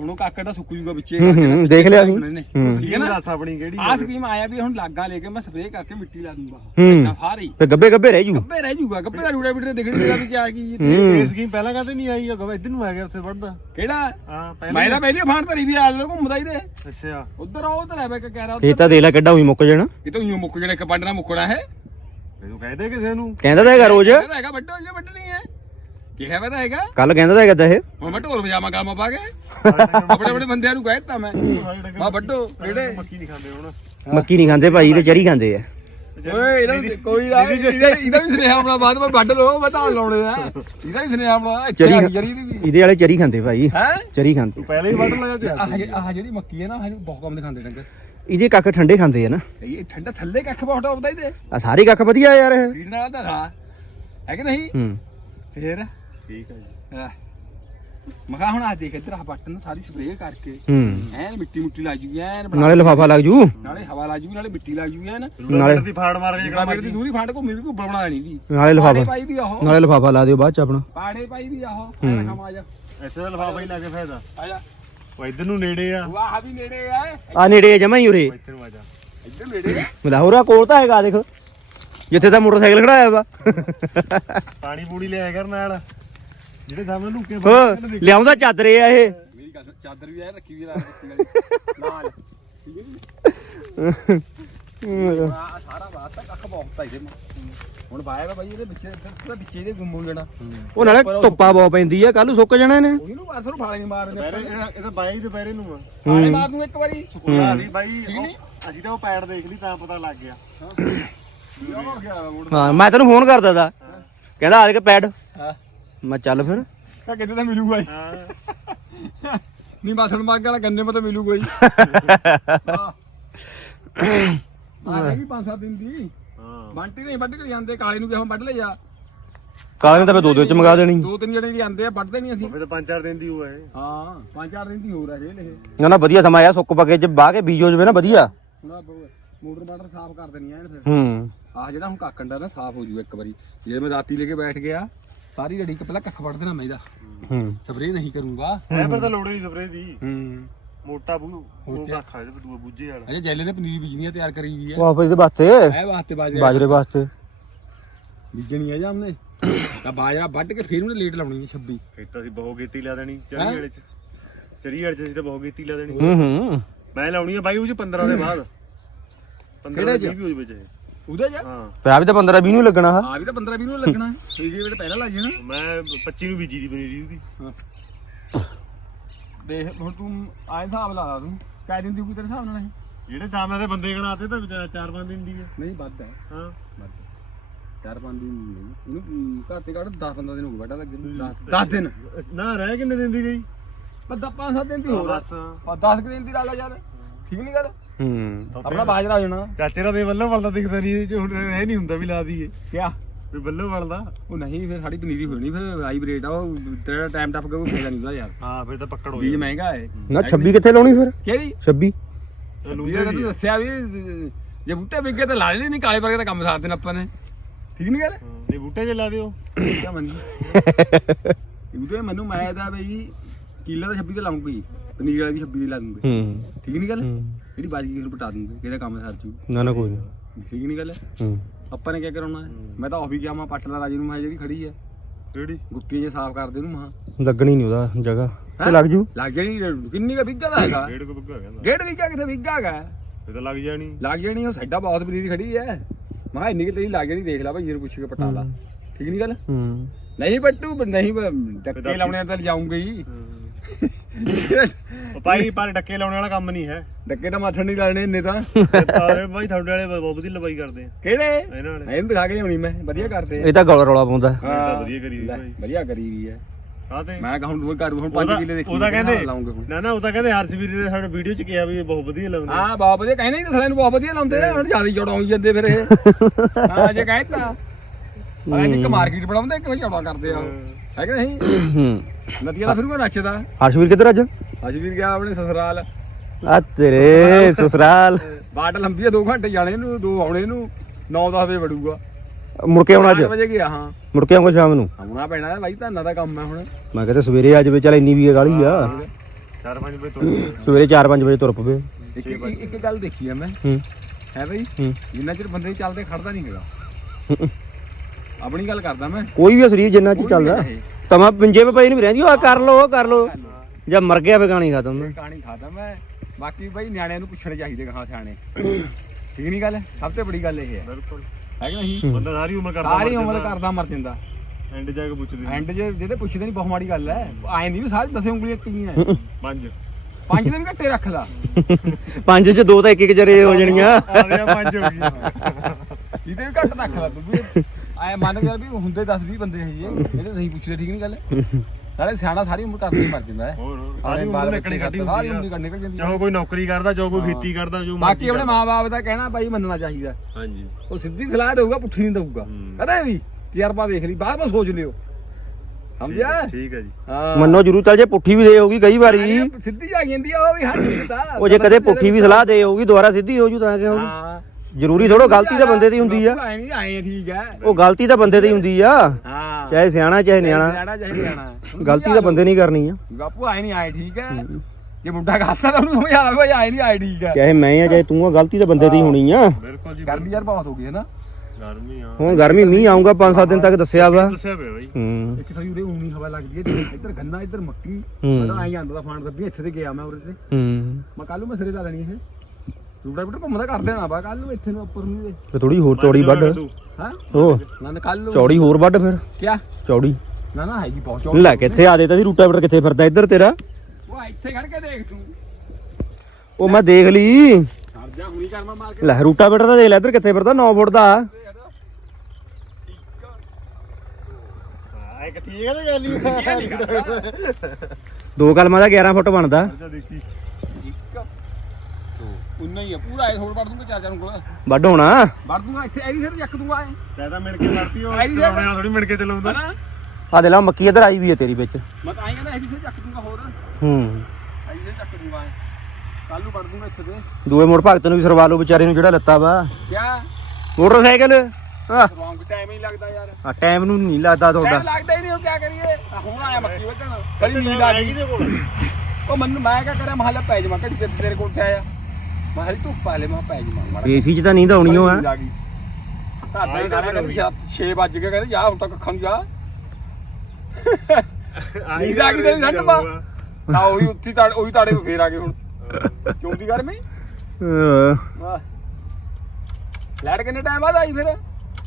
ਹੁਣ ਉਹ ਕਾਕੜ ਦਾ ਸੁੱਕ ਜੂਗਾ ਵਿੱਚੇ ਹੂੰ, ਹੂੰ, ਦੇਖ ਲਿਆ ਸੀ। ਹੂੰ। ਠੀਕ ਹੈ ਸਕੀਮ ਨਾ? ਦੱਸ ਆਪਣੀ ਕਿਹੜੀ ਆਹ ਸਕੀਮ ਆਇਆ ਵੀ ਹੁਣ ਲਾਗਾ ਲੈ ਕੇ ਮੈਂ ਸਪਰੇਅ ਕਰਕੇ ਮਿੱਟੀ ਲਾ ਦੂੰਗਾ। ਹੂੰ। ਸਾਰੇ ਫੇ ਗੱਬੇ ਗੱਬੇ ਰਹਿ ਜੂ। ਗੱਬੇ ਰਹਿ ਜੂਗਾ ਗੱਬੇ ਦਾ ਰੂੜਾ ਬਿਟੇ ਦਿਖਣੀ ਜਗਾ ਵੀ ਕਿਆ ਕੀ ਇਹ ਹੂੰ ਸਕੀਮ ਪਹਿਲਾਂ ਕਾਹਤੇ ਨਹੀਂ ਆਈ ਅਗਵਾ ਇੱਧਰ ਨੂੰ ਆ ਗਿਆ ਉੱਥੇ ਵੜਦਾ ਕਿਹੜਾ? ਹਾਂ ਮੈਂ ਤਾਂ ਪਹਿਲੀ ਫਾਂਡ ਧਰੀ ਵੀ ਆਲ ਘੁੰਮਦਾ ਹੀ ਤੇ ਅੱਛਾ। ਉਧਰ ਆਓ ਉਧਰ ਹੈ ਬੈ ਕਹਿ ਰਹਾ ਖੇਤ ਤਾਂ ਦੇਖ ਲੈ ਕਿੱਡਾ ਹੋਈ ਮੁੱਕ ਜਾਣਾ। ਇਹ ਤਾਂ ਯੂੰ ਮੁੱਕ ਜਿਹੜਾ ਇੱਕ ਪੰਡ ਨਾਲ ਮੁੱਕਣਾ ਹੈ। ਤੈਨੂੰ ਕਹਦੇ ਕਿਸੇ ਨੂੰ। ਕਹਿੰਦਾ ਤਾਂ ਹੈਗਾ ਰੋਜ਼। ਇਹਦਾ ਹੈਗਾ ਵੱਡੋ ਜੇ ਵੱਡਣੀ ਹੈ। ਕਿਹਾ ਵਾ ਤਾਂ ਹੈਗਾ? ਕੱਲ ਕਹਿੰਦਾ ਤਾਂ ਹੈਗਾ ਤਾਂ ਇਹ। ਹੁਣ ਮੈਂ ਢੋਲ ਵਜਾਵਾਂ ਕੰਮ ਪਾ ਕੇ। ਆਪਣੇ ਆਪਣੇ ਬੰਦਿਆਂ ਨੂੰ ਕਹਿ ਦਿੱਤਾ ਮੈਂ ਆ ਵੱਡੋ ਕਿਹੜੇ ਮੱਕੀ ਨਹੀਂ ਖਾਂਦੇ ਹੁਣ। ਮੱਕੀ ਨਹੀਂ ਖਾਂਦੇ ਭਾਈ ਤੇ ਚਰੀ ਖਾਂਦੇ ਆ। ਓਏ ਇਹਨਾਂ ਨੂੰ ਕੋਈ ਨਾ ਇਹਦਾ ਇਹਦਾ ਵੀ ਸੁਨੇਹਾ ਆਪਣਾ ਬਾਅਦ ਵਿੱਚ ਵੱਢ ਲਓ ਮੈਂ ਤਾਂ ਲਾਉਣੇ ਆ। ਇਹਦਾ ਵੀ ਸੁਨੇਹਾ ਆਪਣਾ ਇੱਥੇ ਚਰੀ ਆ ਗਈ ਜਰੀ ਦੀ ਇਹਦੇ ਵਾਲੇ ਚਰੀ ਖਾਂਦੇ ਭਾਈ। ਹੈ? ਚਰੀ ਖਾਂਦੇ। ਤੂੰ ਪਹਿਲੇ ਹੀ ਵੱਢ ਲਗਾ ਤੇ ਆਹ ਜਿਹੜੀ- ਆਹ ਜਿਹੜੀ ਮੱਕੀ ਹੈ ਨਾ ਇਹਨੂੰ ਬਹੁਤ ਕਮ ਦਿਖਾਉਂਦੇ ਡੰਗਰ। ਇਹਦੇ ਕੱਖ ਠੰਡੇ ਖਾਂਦੇ ਆ ਨਾ। ਇਹ ਠੰਡਾ ਥੱਲੇ ਕੱਖ ਬਹੁਤ ਆਉਂਦਾ ਇਹਦੇ ਆ ਸਾਰੇ ਕੱਖ ਵਧੀਆ ਯਾਰ ਇਹ। ਨਾਲ ਦਾ ਰਾ ਹੈ ਕਿ ਨਹੀਂ? ਹੂੰ। ਫੇਰ? ਠੀਕ ਹੈ। ਜੀ ਹੁਣ ਆ ਦੇਖ ਇੱਧਰ ਆ ਬਟਨ ਸਾਰੀ ਸਪਰੇਅ ਕਰਕੇ। ਹੂੰ। ਐਨ ਮਿੱਟੀ ਮੁੱਟੀ ਲਾ ਜੂਗੀ ਐਨ ਬਣਾ- ਨਾਲੇ ਲਫਾਫਾ ਲੱਗ ਜੂ। ਨਾਲੇ ਹਵਾ ਲਾ ਜੂਗੀ ਨਾਲੇ ਮਿੱਟੀ ਲਾ ਜੂਗੀ ਐਨ। ਨਾਲੇ- ਦੀ ਫਾੜ ਮਾਰ ਕੇ ਜਿਹੜਾ ਜਿਹੜਾ ਮੇਰੇ ਦੀ ਦੂਰੀ ਫਾਂਡ ਘੁੰਮੀ ਵੀ ਘੁੱਬੜ ਬਣਾ ਲੈਣੀ ਦੀ ਨਾਲੇ ਪਾੜੇ ਲਫਾਫਾ ਪਾਈ ਵੀ ਆਹੋ ਨਾਲੇ ਲਫਾਫਾ ਲਾ ਦਿਓ ਬਾਅਦ ਚ ਆਪਣਾ। ਪਾੜੇ ਪਾਈ ਵੀ ਆਹੋ ਐਨ ਖਮਾ ਜਾ। ਇੱਥੇ ਦਾ ਲਫਾਫਾ ਹੀ ਲਾ ਕੇ ਫਾਇਦਾ। ਆ ਜਾ। ਉਹ ਇੱਧਰ ਨੂੰ ਨੇੜੇ ਆ। ਵਾਹ ਵੀ ਨੇੜੇ ਆ। ਆ ਨੇੜੇ ਜਮਾ ਹੀ ਉਰੇ। ਇੱਥੇ ਨੂੰ ਆ ਜਾ। ਇੱਧਰ ਨੇੜੇ ਆ। ਮਲਾਹੌਰਾ ਕੋਲ ਤਾਂ ਹੈਗਾ ਦੇਖ। ਜਿੱਥੇ ਤਾਂ ਮੋਟਰਸਾਈਕਲ ਖੜਾਇਆ ਵਾ। ਪਾਣੀ ਪੂਣੀ ਲਿਆਇਆ ਕਰ ਨਾਲ। ਜਿਹੜੇ ਸਾਹਮਣੇ ਲੁਕੇ ਹੋ ਲਿਆਉਂਦਾ ਚਾਦਰੇ ਆ ਇਹ। ਮੇਰੀ ਗੱਲ ਚਾਦਰ ਵੀ ਆ ਰੱਖੀ ਵੀ ਰੱਖੀ ਲਾਲ ਸਾਰਾ ਬਾਤ ਤਾਂ ਬਹੁਤ ਹੁਣ ਬਾਇਆ ਵਾ ਬਾਈ ਇਹਦੇ ਵਿੱਚ ਇਹਦੇ ਵਿੱਚ ਇਹਦੇ ਗੁੰਮ ਹੋ ਜਾਣਾ। ਉਹ ਨਾਲੇ ਧੁੱਪਾ ਬਹੁਤ ਪੈਂਦੀ ਆ ਕੱਲ ਨੂੰ ਸੁੱਕ ਜਾਣਾ ਇਹਨੇ। ਉਹੀ ਨੂੰ ਪਾਸੋਂ ਫਾਲੇ ਨਹੀਂ ਮਾਰਦੇ ਇਹਦਾ ਇਹਦਾ ਬਾਈ ਦੁਪਹਿਰੇ ਨੂੰ ਆ। ਫਾਲੇ ਮਾਰ ਦੂੰ ਇੱਕ ਵਾਰੀ। ਸੁੱਕਾ ਸੀ ਬਾਈ ਨੀ? ਅਸੀਂ ਤਾਂ ਉਹ ਪੈੜ ਦੇਖ ਲਈ ਤਾਂ ਪਤਾ ਲੱਗ ਗਿਆ। ਹੋ। ਮੈਂ ਤੈਨੂੰ ਫੋਨ ਕਰਦਾ ਤਾ। ਕਹਿੰਦਾ ਆ ਕੇ ਹਾਂ। ਮੈਂ ਚੱਲ ਫਿਰ। ਤਾਂ ਕਿਤੇ ਤਾਂ ਮਿਲੂਗਾ ਹੀ। ਹਾਂ ਨਹੀਂ ਬਾਸਣ ਮੰਗ ਵਾਲਾ ਗੰਨੇ ਮੇ ਤਾਂ ਮਿਲੂਗਾ ਹੀ। ਆ ਪੰਜ ਸੱਤ ਦਿਨ ਦੀ। ਹਾਂ ਬੰਟੀ ਨਹੀਂ ਵੱਢ ਕੇ ਜਾਂਦੇ ਕਾਲੇ ਨੂੰ ਹੁਣ ਵੱਢ ਲੈ ਜਾ ਕਾਲੇ ਨੇ ਤਾਂ ਫਿਰ ਦੋ ਦਿਨ ਚ ਮੰਗਾ ਦੇਣੀ। ਦੋ ਤਿੰਨ ਜਣੇ ਵੀ ਆਂਦੇ ਆ ਵੱਢਦੇ ਨਹੀਂ ਅਸੀਂ। ਉਹ ਤਾਂ ਪੰਜ ਚਾਰ ਦਿਨ ਦੀ ਇਹ। ਹਾਂ ਪੰਜ ਚਾਰ ਦਿਨ ਦੀ ਹੋਰ ਆ ਜੇਲ ਇਹ। ਨਾ ਨਾ ਵਧੀਆ ਸਮਾਂ ਆ ਸੁੱਕ ਪਕੇ ਚ ਬਾਹ ਕੇ ਬੀਜੋ ਜਵੇ ਨਾ ਵਧੀਆ। ਮੋਟਰ ਮਾਟਰ ਸਾਫ਼ ਕਰ ਦੇਣੀ ਐਨ ਫਿਰ। ਹੂੰ। ਆਹ ਜਿਹੜਾ ਹੁਣ ਕਾਕਣ ਦਾ ਨਾ ਸਾਫ਼ ਹੋ ਜੂ ਇੱਕ ਵਾਰੀ। ਜੇ ਮੈਂ ਰਾਤੀ ਲੈ ਕੇ ਬੈਠ ਗਿਆ ਸਾਰੀ ਰੜੀ ਕ ਪਹਿਲਾਂ ਕੱਖ ਵੜ ਦੇਣਾ ਮੈਂ ਇਹਦਾ। ਹੂੰ। ਸਪਰੇਅ ਨਹੀਂ ਕਰੂੰਗਾ। ਐ ਫਿਰ ਤਾਂ ਲੋੜ ਨਹੀਂ ਸਪਰੇ ਦੀ। ਹੂੰ। ਮੋਟਾ ਬੂ ਉਹ ਮੋਟਾ। ਕੱਖਾ ਇਹਦੇ ਦੂਆ ਬੂਝੇ ਵਾਲਾ। ਅਜੇ ਜੈਲੇ ਨੇ ਪਨੀਰੀ ਬੀਜਣੀਆਂ ਤਿਆਰ ਕਰੀ ਹੋਈ ਹੈ ਉਹ ਆਪੇ ਦੇ ਵਾਸਤੇ? ਐ ਵਾਸਤੇ ਬਾਜਰਾ ਬਾਜਰੇ ਵਾਸਤੇ। ਬੀਜਣੀ ਆ ਜਾਂ ਹਮਨੇ ਤਾਂ ਬਾਜਰਾ ਵੱਢ ਕੇ ਫੇਰ ਉਹਨੇ ਲੇਟ ਲਾਉਣੀ 26 ਫਿਰ ਤਾਂ ਅਸੀਂ ਬਹੁਤ ਗੇਤੀ ਲਾ ਦੇਣੀ ਚਰੀ ਹੈਂ? ਚ। ਚਰੀ ਵਾਲੇ ਚ ਅਸੀਂ ਤਾਂ ਬਹੁਤ ਗੇਤੀ ਲਾ ਦੇਣੀ। ਹੂੰ ਹੂੰ। ਮੈਂ ਲਾਉਣੀ ਆ ਬਾਈ ਉਹ ਚ 15 ਦੇ ਬਾਅਦ। 15 ਦੇ ਵੀ ਹੋ ਜਵੇ ਚਾਹੇ। ਉਹਦੇ ਜਾ? ਹਾਂ। ਤੇ ਆ ਵੀ ਤਾਂ 15 20 ਨੂੰ ਲੱਗਣਾ ਹਾ। ਆ ਵੀ ਤਾਂ 15 20 ਨੂੰ ਲੱਗਣਾ। ਇਹ ਜੇ ਵੇਲੇ ਪਹਿਲਾਂ ਲੱਗ ਜਾਣਾ ਮੈਂ 25 ਨੂੰ ਬੀਜੀ ਦੀ ਪਨੀਰੀ ਉਹਦੀ। ਦੇਖ ਹੁਣ ਤੂੰ ਆਏ ਹਿਸਾਬ ਲਾ ਲਾ ਤੂੰ। ਕਾਇ ਦਿਨ ਦੀ ਹੋਊਗੀ ਤੇਰੇ ਹਿਸਾਬ ਨਾਲ ਇਹ। ਜਿਹੜੇ ਸਾਹਮਣੇ ਦੇ ਬੰਦੇ ਗਣਾਤੇ ਤਾਂ ਵਿਚਾਰ ਚਾਰ ਪੰਜ ਦਿਨ ਦੀ ਹੈ ਨਹੀਂ ਵੱਧ ਹੈ ਹਾਂ। ਵੱਧ ਚਾਰ ਪੰਜ ਦਿਨ ਨਹੀਂ। ਇਹਨੂੰ ਘੱਟ ਤੇ ਘੱਟ 10 15 ਦਿਨ ਹੋ ਗਏ ਬੈਠਾ ਲੱਗੇ ਨੂੰ। 10 ਦਿਨ। ਨਾ ਰਹਿ ਕਿੰਨੇ ਦਿਨ ਦੀ ਗਈ? ਪਰ 5 7 ਦਿਨ ਦੀ ਹੋਰ ਬਸ। ਆ 10 ਦਿਨ ਦੀ ਲਾ ਲਾ ਯਾਰ। ਠੀਕ ਨਹੀਂ ਗੱਲ? ਹੂੰ। ਆਪਣਾ ਬਾਜਰਾ ਹੋ ਜਾਣਾ ਚਾਚੇ ਰਾ ਦੇ ਵੱਲੋਂ ਵਲਦਾ ਦਿਖਦਾ ਨਹੀਂ ਇਹ 'ਚ ਹੁਣ ਇਹ ਨਹੀਂ ਹੁੰਦਾ ਵੀ ਲਾ ਦਈਏ। ਕਿਆ? ਵੀ ਵੱਲੋਂ ਵਲਦਾ ਉਹ ਨਹੀਂ ਫਿਰ ਸਾਡੀ ਪਨੀਰੀ ਹੋਣੀ ਫਿਰ ਹਾਈਬ੍ਰਿਡ ਆ ਉਹ ਤੇਰਾ ਟਾਈਮ ਟੱਪ ਕੇ ਕੋਈ ਫਾਇਦਾ ਨਹੀਂ ਹੁੰਦਾ ਯਾਰ। ਹਾਂ ਫਿਰ ਤਾਂ ਪੱਕੜ ਹੋ ਬੀਜ ਮਹਿੰਗਾ ਹੈ। ਨਾ 26 ਕਿੱਥੇ ਲਾਉਣੀ ਫਿਰ? ਕਿਹੜੀ? 26 ਇਹ ਲੂੰਦੇ ਤੂੰ ਦੱਸਿਆ ਵੀ ਜੇ ਬੂਟੇ ਵਿਗੇ ਤਾਂ ਲਾ ਲੈਣੇ ਨਹੀਂ ਕਾਲੇ ਵਰਗੇ ਦਾ ਕੰਮ ਸਾਰ ਦੇਣ ਆਪਾਂ ਨੇ। ਠੀਕ ਨਹੀਂ ਗੱਲ? ਨਹੀਂ ਬੂਟੇ 'ਚ ਲਾ ਦਿਓ। ਕਿਆ ਮੰਨੀ। ਉਹਦੇ ਮੈਨੂੰ ਮੈਂ ਦਾ ਬਈ ਕਿੱਲਾ ਤਾਂ 26 ਤੇ ਲਾਉਂਗੀ ਪਨੀਰ ਵਾਲੀ ਵੀ 26 ਦੀ ਲਾ ਦੂੰਗੇ। ਹੂੰ। ਠੀਕ ਨਹੀਂ ਗੱਲ? ਹੂੰ। ਜਿਹੜੀ ਬਾਜੀ ਕਿਸੇ ਨੂੰ ਪਟਾ ਦੂੰਗੇ ਕਿਹਦਾ ਕੰਮ ਸਾਰ ਚੂ ਨਾ ਨਾ ਕੋਈ ਨਹੀਂ। ਠੀਕ ਨਹੀਂ ਗੱਲ ਹੂੰ? ਆਪਾਂ ਨੇ ਕੀ ਕਰਾਉਣਾ ਹੈ? ਮੈਂ ਤਾਂ ਵੀ ਗਿਆ ਮੈਂ ਪੱਟ ਲਾ ਰਾਜੀ ਨੂੰ ਮੈਂ ਜਿਹੜੀ ਖੜੀ ਹੈ। ਕਿਹੜੀ? ਗੁੱਟੀਆਂ ਜੇ ਸਾਫ਼ ਕਰ ਦੇ ਉਹਨੂੰ ਮਹਾ ਲੱਗਣੀ ਨਹੀਂ ਉਹਦਾ ਜਗ੍ਹਾ। ਤੇ ਲੱਗ ਜੂ? ਲੱਗ ਜਾਣੀ ਕਿੰਨੀ ਕਾ ਵਿੱਗਾ ਦਾ ਹੈਗਾ? ਡੇਢ ਕੋ ਬੱਗਾ ਕਹਿੰਦਾ। ਡੇਢ ਵਿੱਗਾ ਕਿਥੇ ਵਿੱਗਾ ਹੈਗਾ? ਇਹ ਤਾਂ ਲੱਗ ਜਾਣੀ। ਲੱਗ ਜਾਣੀ ਉਹ ਸਾਡਾ ਬਹੁਤ ਬਰੀਦੀ ਖੜੀ ਹੈ। ਮੈਂ ਕਿਹਾ ਇੰਨੀ ਕਿ ਤੇਰੀ ਲੱਗ ਜਾਣੀ ਦੇਖ ਲੈ ਭਾਈ ਜੀ ਨੂੰ ਪੁੱਛ ਕੇ ਪਟਾ ਲਾ। ਠੀਕ ਨਹੀਂ ਗੱਲ? ਹੂੰ। ਨਹੀਂ ਪੱਟੂ ਨਹੀਂ ਬ- ਧੱਕੇ ਲਾਉਣੇ ਤਾਂ ਲਿਜਾਉਂਗੇ ਹੀ। ਭਾਈ ਪਰ ਡੱਕੇ ਲਾਉਣ ਵਾਲਾ ਕੰਮ ਨਹੀਂ ਹੈ। ਡੱਕੇ ਤਾਂ ਮਾਥਣ ਨਹੀਂ ਲਾਣੇ ਇੰਨੇ ਤਾਂ। ਸਾਰੇ ਭਾਈ ਤੁਹਾਡੇ ਵਾਲੇ ਬਹੁਤ ਵਧੀਆ ਲਵਾਈ ਕਰਦੇ ਆ। ਕਿਹੜੇ? ਇਹਨਾਂ ਨੇ ਇਹਨੂੰ ਦਿਖਾ ਕੇ ਲਿਆਉਣੀ ਮੈਂ ਵਧੀਆ ਕਰਦੇ ਆ। ਇਹ ਤਾਂ ਗਲ ਰੌਲਾ ਪਾਉਂਦਾ। ਤਾਂ ਵਧੀਆ ਕਰੀ ਲੈ, ਭਾਈ। ਵਧੀਆ ਕਰੀ ਗਈ ਹੈ ਹਾਂ ਤੇ ਮੈਂ ਕਹਾਂ ਹੁਣ ਘਰ ਹੁਣ 5 ਉਹਦਾ- ਕਿੱਲੇ ਦੇਖੀ ਉਹਦਾ ਕਹਿੰਦੇ ਲਾਉਂਗੇ ਹੁਣ। ਨਾ ਨਾ ਉਹ ਤਾਂ ਕਹਿੰਦੇ ਹਰਸ਼ਵੀਰ ਨੇ ਸਾਡੇ ਵੀਡੀਓ ਚ ਕਿਹਾ ਵੀ ਇਹ ਬਹੁਤ ਵਧੀਆ ਲਾਉਂਦੇ ਹਾਂ ਬਹੁਤ ਵਧੀਆ। ਕਹਿੰਦੇ ਹੀ ਤਾਂ ਸਾਰਿਆਂ ਨੂੰ ਬਹੁਤ ਵਧੀਆ ਲਾਉਂਦੇ ਆ। ਹੁਣ ਜ਼ਿਆਦਾ ਹੀ ਚੌੜਾ ਹੋਈ ਜਾਂਦੇ ਫਿਰ ਇਹ। ਹਾਂ ਜੇ ਕਹਿੰਦਾ ਅਰੇ ਇੱਕ ਮਾਰਕੀਟ ਬਣਾਉਂਦੇ ਇੱਕ ਚੌੜਾ ਕਰਦੇ ਆ। ਹੈ। ਕਿ ਨਹੀਂ? ਹੂੰ। ਨਤੀਆ ਤਾਂ ਫਿਰ ਉਹ ਨੱਚਦਾ ਹਰਸ਼ਵੀਰ ਕਿੱਧਰ ਅੱਜ? ਅੱਜ ਵੀ ਗਿਆ ਆਪਣੇ ਸਸਰਾਲ। ਆ ਤੇਰੇ ਸਸਰਾਲ। ਬਾਟ ਲੰਬੀ ਆ 2 ਘੰਟੇ ਜਾਣੇ ਨੂੰ 2 ਆਉਣੇ ਨੂੰ 9-10 ਵਜੇ ਵੜੂਗਾ। ਮੁੜ ਕੇ ਆਉਣਾ ਅੱਜ? 8 ਵਜੇ ਗਿਆ ਹਾਂ। ਮੁੜ ਕੇ ਆਉਂਗਾ ਸ਼ਾਮ ਨੂੰ? ਆਉਣਾ ਪੈਣਾ ਬਾਈ ਧੰਨਾ ਦਾ ਕੰਮ ਹੈ ਹੁਣ। ਮੈਂ ਕਹਿੰਦਾ ਸਵੇਰੇ ਆ ਜਾਵੇ ਚੱਲ ਇੰਨੀ ਵੀ ਗਾਲੀ ਆ। 4-5 ਵਜੇ ਤੋਂ ਸਵੇਰੇ 4-5 ਵਜੇ ਤੁਰ ਪਵੇ। ਇੱਕ ਗੱਲ ਦੇਖੀ ਆ ਮੈਂ। ਹੂੰ। ਹੈ ਬਈ ਜਿੰਨਾ ਚਿਰ ਬੰਦੇ ਚੱਲਦੇ ਖੜਦਾ ਨਹੀਂ ਹੈਗਾ। ਆਪਣੀ ਗੱਲ ਕਰਦਾ ਮੈਂ। ਕੋਈ ਵੀ ਸਰੀਰ ਜਿੰਨਾ ਚ ਵੀ ਚੱਲਦਾ। ਤਮਾ ਪਿੰਜੇ ਪਈ ਨਹੀਂ ਰਹਿੰਦੀ ਉਹ ਕਰ ਲੋ ਉਹ ਕਰ ਲੋ ਜਦ ਮਰ ਗਿਆ ਫੇ ਕਹਾਣੀ ਖਤਮ ਇਹ ਕਹਾਣੀ ਖਾਦਾ ਮੈਂ ਬਾਕੀ ਬਈ ਨਿਆਣਿਆਂ ਨੂੰ ਪੁੱਛਣੇ ਚਾਹੀਦੇ ਕਹਾਂ ਸਿਆਣੇ। ਠੀਕ ਨਹੀਂ ਗੱਲ? ਸਭ ਤੋਂ ਬੜੀ ਗੱਲ ਇਹ ਹੈ। ਬਿਲਕੁਲ। ਹੈ। ਕਿ ਨਹੀਂ ਬੰਦਾ ਸਾਰੀ ਉਮਰ ਕਰਦਾ ਸਾਰੀ ਉਮਰ ਕਰਦਾ ਮਰ ਜਾਂਦਾ। ਐਂਡ ਜਾ ਕੇ ਪੁੱਛਦੇ। ਐਂਡ ਜੇ ਜਿਹਦੇ ਪੁੱਛਦੇ ਨਹੀਂ ਬਹੁਤ ਮਾੜੀ ਗੱਲ ਹੈ। ਆਏ ਨਹੀਂ ਵੀ ਸਾਰੇ ਦਸੇ ਉਂਗਲੀਆਂ ਕੀਆਂ ਪੰਜ। ਪੰਜ ਦਿਨ ਘੱਟੇ ਰੱਖਦਾ। ਪੰਜ ਚ ਦੋ ਤਾਂ ਇੱਕ ਇੱਕ ਜਰੇ ਹੋ ਜਾਣੀਆਂ। ਆ ਗਿਆ ਪੰਜ ਹੋ ਗਈ ਇਹਦੇ ਵੀ ਘੱਟ ਰੱਖਦਾ। ਤੂੰ ਵੀ ਆਏ ਮੰਨ ਗਿਆ ਵੀ ਹੁੰਦੇ 10 20 ਬੰਦੇ ਹੈ ਜੀ ਜਿਹੜੇ ਨਹੀਂ ਪੁੱਛਦੇ ਠੀਕ ਨਹੀਂ ਗੱਲ? ਨਾਲੇ ਸਿਆਣਾ ਸਾਰੀ ਉਮਰ ਕਰਦਾ ਹੀ ਮਰ ਜਾਂਦਾ ਹੈ। ਹੋਰ ਹੋਰ। ਸਾਰੇ ਉਮਰ ਨਿਕਲੀ ਖਾਤੇ ਕੱਢੀ ਸਾਰੀ ਉਮਰ ਨਿਕਲ ਜਾਂਦੀ ਚਾਹੋ ਕੋਈ ਨੌਕਰੀ ਕਰਦਾ ਚਾਹੋ ਕੋਈ ਖੇਤੀ ਕਰਦਾ ਜੋ ਬਾਕੀ ਆਪਣੇ। ਮਾਪੇ ਦਾ ਕਹਿਣਾ ਬਾਈ ਮੰਨਣਾ ਚਾਹੀਦਾ ਹਾਂਜੀ। ਉਹ ਸਿੱਧੀ ਸਲਾਹ ਦੇਊਗਾ ਪੁੱਠੀ ਨਹੀਂ ਦੇਊਗਾ। ਕਦੇ ਵੀ ਤਜਰਬਾ ਦੇਖ ਲਈ ਬਾਅਦ ਵਿੱਚ ਸੋਚ ਲਿਓ। ਸਮਝਿਆ? ਠੀਕ ਹੈ ਜੀ ਹਾਂ ਮੰਨੋ ਜਰੂਰ ਚੱਲ ਜੇ ਪੁੱਠੀ ਵੀ ਦੇ ਹੋਗੀ ਕਈ ਵਾਰੀ। ਸਿੱਧੀ ਆ ਜਾਂਦੀ ਆ ਉਹ ਵੀ ਹਾਂ ਉਹ ਜੇ ਕਦੇ ਪੁੱਠੀ ਵੀ ਸਲਾਹ ਦੇ ਹੋਗੀ ਦੁਬਾਰਾ ਸਿੱਧੀ ਹੋ ਜੂ ਤਾਂ ਕਿਉਂ? ਹਾਂ। ਜ਼ਰੂਰੀ ਥੋੜੋ ਗਲਤੀ ਤਾਂ ਬੰਦੇ ਦੀ ਹੁੰਦੀ ਆ। ਆਏ ਨਹੀਂ ਆਏ ਠੀਕ ਹੈ ਉਹ ਗਲਤੀ ਤਾਂ ਬੰਦੇ ਦੀ ਹੁੰਦੀ ਆ। ਹਾਂ। ਚਾਹੇ ਸਿਆਣਾ ਚਾਹੇ ਨਿਆਣਾ। ਨਿਆਣਾ ਚਾਹੇ ਨਿਆਣਾ। ਗਲਤੀ ਤਾਂ ਬੰਦੇ ਨਹੀਂ ਕਰਨੀ ਆ। ਬਾਪੂ ਆਏ ਨਹੀਂ ਆਏ ਠੀਕ ਹੈ। ਜੇ ਮੁੰਡਾ ਗਲਤਾ ਤਾਂ ਉਹਨੂੰ ਸਮਝ ਆਵੇ ਭਾਈ ਆਏ ਨਹੀਂ ਆਏ ਠੀਕ ਹੈ ਚਾਹੇ ਮੈਂ ਆ ਚਾਹੇ ਤੂੰ ਆ ਗਲਤੀ ਤਾਂ ਬੰਦੇ ਦੀ ਹੋਣੀ ਆ। ਬਿਲਕੁਲ ਜੀ ਗਰਮੀ ਯਾਰ ਬਹੁਤ ਹੋ ਗਈ ਹੈ ਨਾ। ਗਰਮੀ ਆ। ਹੁਣ ਗਰਮੀ ਮੀਂਹ ਆਊਗਾ 5-7 ਦਿਨ ਤੱਕ ਦੱਸਿਆ ਵਾ। ਦੱਸਿਆ ਪਿਆ ਬਾਈ। ਹੂੰ। ਇੱਕ ਥੋੜੀ ਉਰੇ ਉਨੀ ਹਵਾ ਲੱਗਦੀ ਹੈ ਇੱਧਰ ਗੰਨਾ ਇੱਧਰ ਮੱਕੀ। ਹੂੰ। ਮੈਂ ਤਾਂ ਆਈ ਜਾਂਦਾ ਦਾ ਫਾਨ ਦੱਬੀ ਇੱਥੇ ਤੇ ਗਿਆ ਮੈਂ ਉਰੇ ਤੇ। ਹੂੰ। ਮੈਂ ਕੱਲ ਨੂੰ ਮੈਂ ਸਿਰੇ ਲਾ ਲੈਣੀ ਇਹ। ਰੂੜਾ ਬਿਟਰ ਘੁੰਮਦਾ ਕਰ ਦੇਣਾ ਬਾ ਕੱਲ ਨੂੰ ਇੱਥੇ ਨੂੰ ਉੱਪਰ ਨੂੰ ਤੇ ਥੋੜੀ ਹੋਰ ਚੌੜੀ ਵੱਢ। ਹਾਂ? ਉਹ ਨਾ ਨਾ ਕੱਲ ਨੂੰ। ਚੌੜੀ ਹੋਰ ਵੱਢ ਫਿਰ। ਕਿਆ? ਚੌੜੀ। ਨਾ ਨਾ ਹੈਗੀ ਬਹੁਤ ਚੌੜੀ। ਲੈ ਕਿੱਥੇ ਆ ਦੇ ਤਾ ਸੀ ਰੂਟਾ ਬਿਟਰ ਕਿੱਥੇ ਫਿਰਦਾ ਇੱਧਰ ਤੇਰਾ? ਉਹ ਇੱਥੇ ਖੜ ਕੇ ਦੇਖ ਤੂੰ। ਉਹ ਮੈਂ ਦੇਖ ਲਈ। ਹਰ ਜਾ ਹੁਣੀ ਕਰ ਮੈਂ ਮਾਰ ਕੇ। ਲੈ ਰੂਟਾ ਬਿਟਰ ਤਾਂ ਦੇਖ ਲੈ ਇੱਧਰ ਕਿੱਥੇ ਫਿਰਦਾ? 9 ਫੁੱਟ ਦਾ। ਆ ਇੱਕ ਠੀਕ ਹੈ ਤੇ ਗੱਲ ਹੀ। ਦੋ ਕਲਮਾਂ ਦਾ 11 ਫੁੱਟ ਬਣਦਾ। ਦੇਖੀ। ਉਨਾ ਹੀ ਆ ਪੂਰਾ ਇਹ ਹੋਰ ਵੜ ਦੂੰਗਾ ਚਾਰ ਚਾਰ ਉਂਗਲਾਂ ਵੱਢ ਹੋਣਾ? ਵੜ ਦੂੰਗਾ ਇੱਥੇ ਐਦੀ ਸਿਰ ਚੱਕ ਦੂੰਗਾ ਐ ਤੈ ਤਾਂ ਮਿਣ ਕੇ ਮਰਤੀ ਉਹ ਚਲਾਉਣੇ ਨਾਲ ਥੋੜੀ ਮਿਣ ਕੇ ਚਲਾਉਂਦਾ। ਹਨਾ? ਆ ਦੇ ਲਾ ਮੱਕੀ ਇੱਧਰ ਆਈ ਵੀ ਹੈ ਤੇਰੀ ਵਿੱਚ। ਮੈਂ ਤਾਂ ਆਈ ਕਹਿੰਦਾ ਐਦੀ ਸਿਰ ਚੱਕ ਦੂੰਗਾ ਹੋਰ। ਹੂੰ। ਐਦੀ ਸਿਰ ਚੱਕ ਦੂੰਗਾ ਐ ਕੱਲ ਨੂੰ ਵੜ ਦੂੰਗਾ ਇੱਥੇ ਤੇ। ਦੂਏ ਮੋੜ ਭਗਤ ਨੂੰ ਵੀ ਸਰਵਾ ਲਓ ਵਿਚਾਰੇ ਨੂੰ ਜਿਹੜਾ ਲੱਤਾ ਵਾ। ਕਿਆ? ਮੋਟਰਸਾਈਕਲ? ਆ ਰੌਂਗ ਟਾਈਮ ਹੀ ਲੱਗਦਾ ਯਾਰ। ਆ ਟਾਈਮ ਨੂੰ ਨਹੀਂ ਲੱਗਦਾ ਟਾਈਮ ਤੁਹਾਡਾ ਲੱਗਦਾ ਹੀ ਨਹੀਂ ਹੁਣ ਕਿਆ ਕਰੀਏ? ਆ ਹੁਣ ਆਇਆ ਮੱਕੀ ਵੱਢਣ। ਕਦੀ ਨੀਂਦ ਆ ਗਈ। ਕਿਹਦੇ ਕੋਲ। ਉਹ ਮੈਨੂੰ ਮੈਂ ਕਿਆ ਕਰਿਆ ਮਹੱਲਾ ਪੈ ਜਾਵਾਂ ਘੜੀ ਤੇਰੇ ਕੋਲ ਤੇ ਆਇਆ। ਮੈਂ ਹਲੀ ਧੁੱਪ ਆ ਲੈ ਮੈਂ ਪੈ ਜਾਵਾਂ ਮਾੜਾ ਏਸੀ 'ਚ ਤਾਂ ਨੀਂਦ ਆਉਣੀ ਓ ਆ ਨੀਂਦ ਆ ਗਈ ਗਾਣੇ ਕਹਿੰਦੇ 6 ਵਜ ਗਏ ਕਹਿੰਦੇ ਜਾ ਹੁਣ ਤੱਕ ਅੱਖਾਂ ਨੂੰ ਜਾ। ਨੀਂਦ ਆ ਗਈ ਤੇ ਠੰਡ ਪਾ। ਉਹੀ ਉੱਥੀ ਤਾੜੇ ਉਹੀ ਤਾੜੇ ਫੇਰ ਆ ਗਏ ਹੁਣ। ਕਿਉਂ ਦੀ ਗਰਮੀ? ਅਹ, ਵਾਹ। ਲੈਟ ਕਿੰਨੇ ਟਾਈਮ ਬਾਅਦ ਆਈ ਫਿਰ?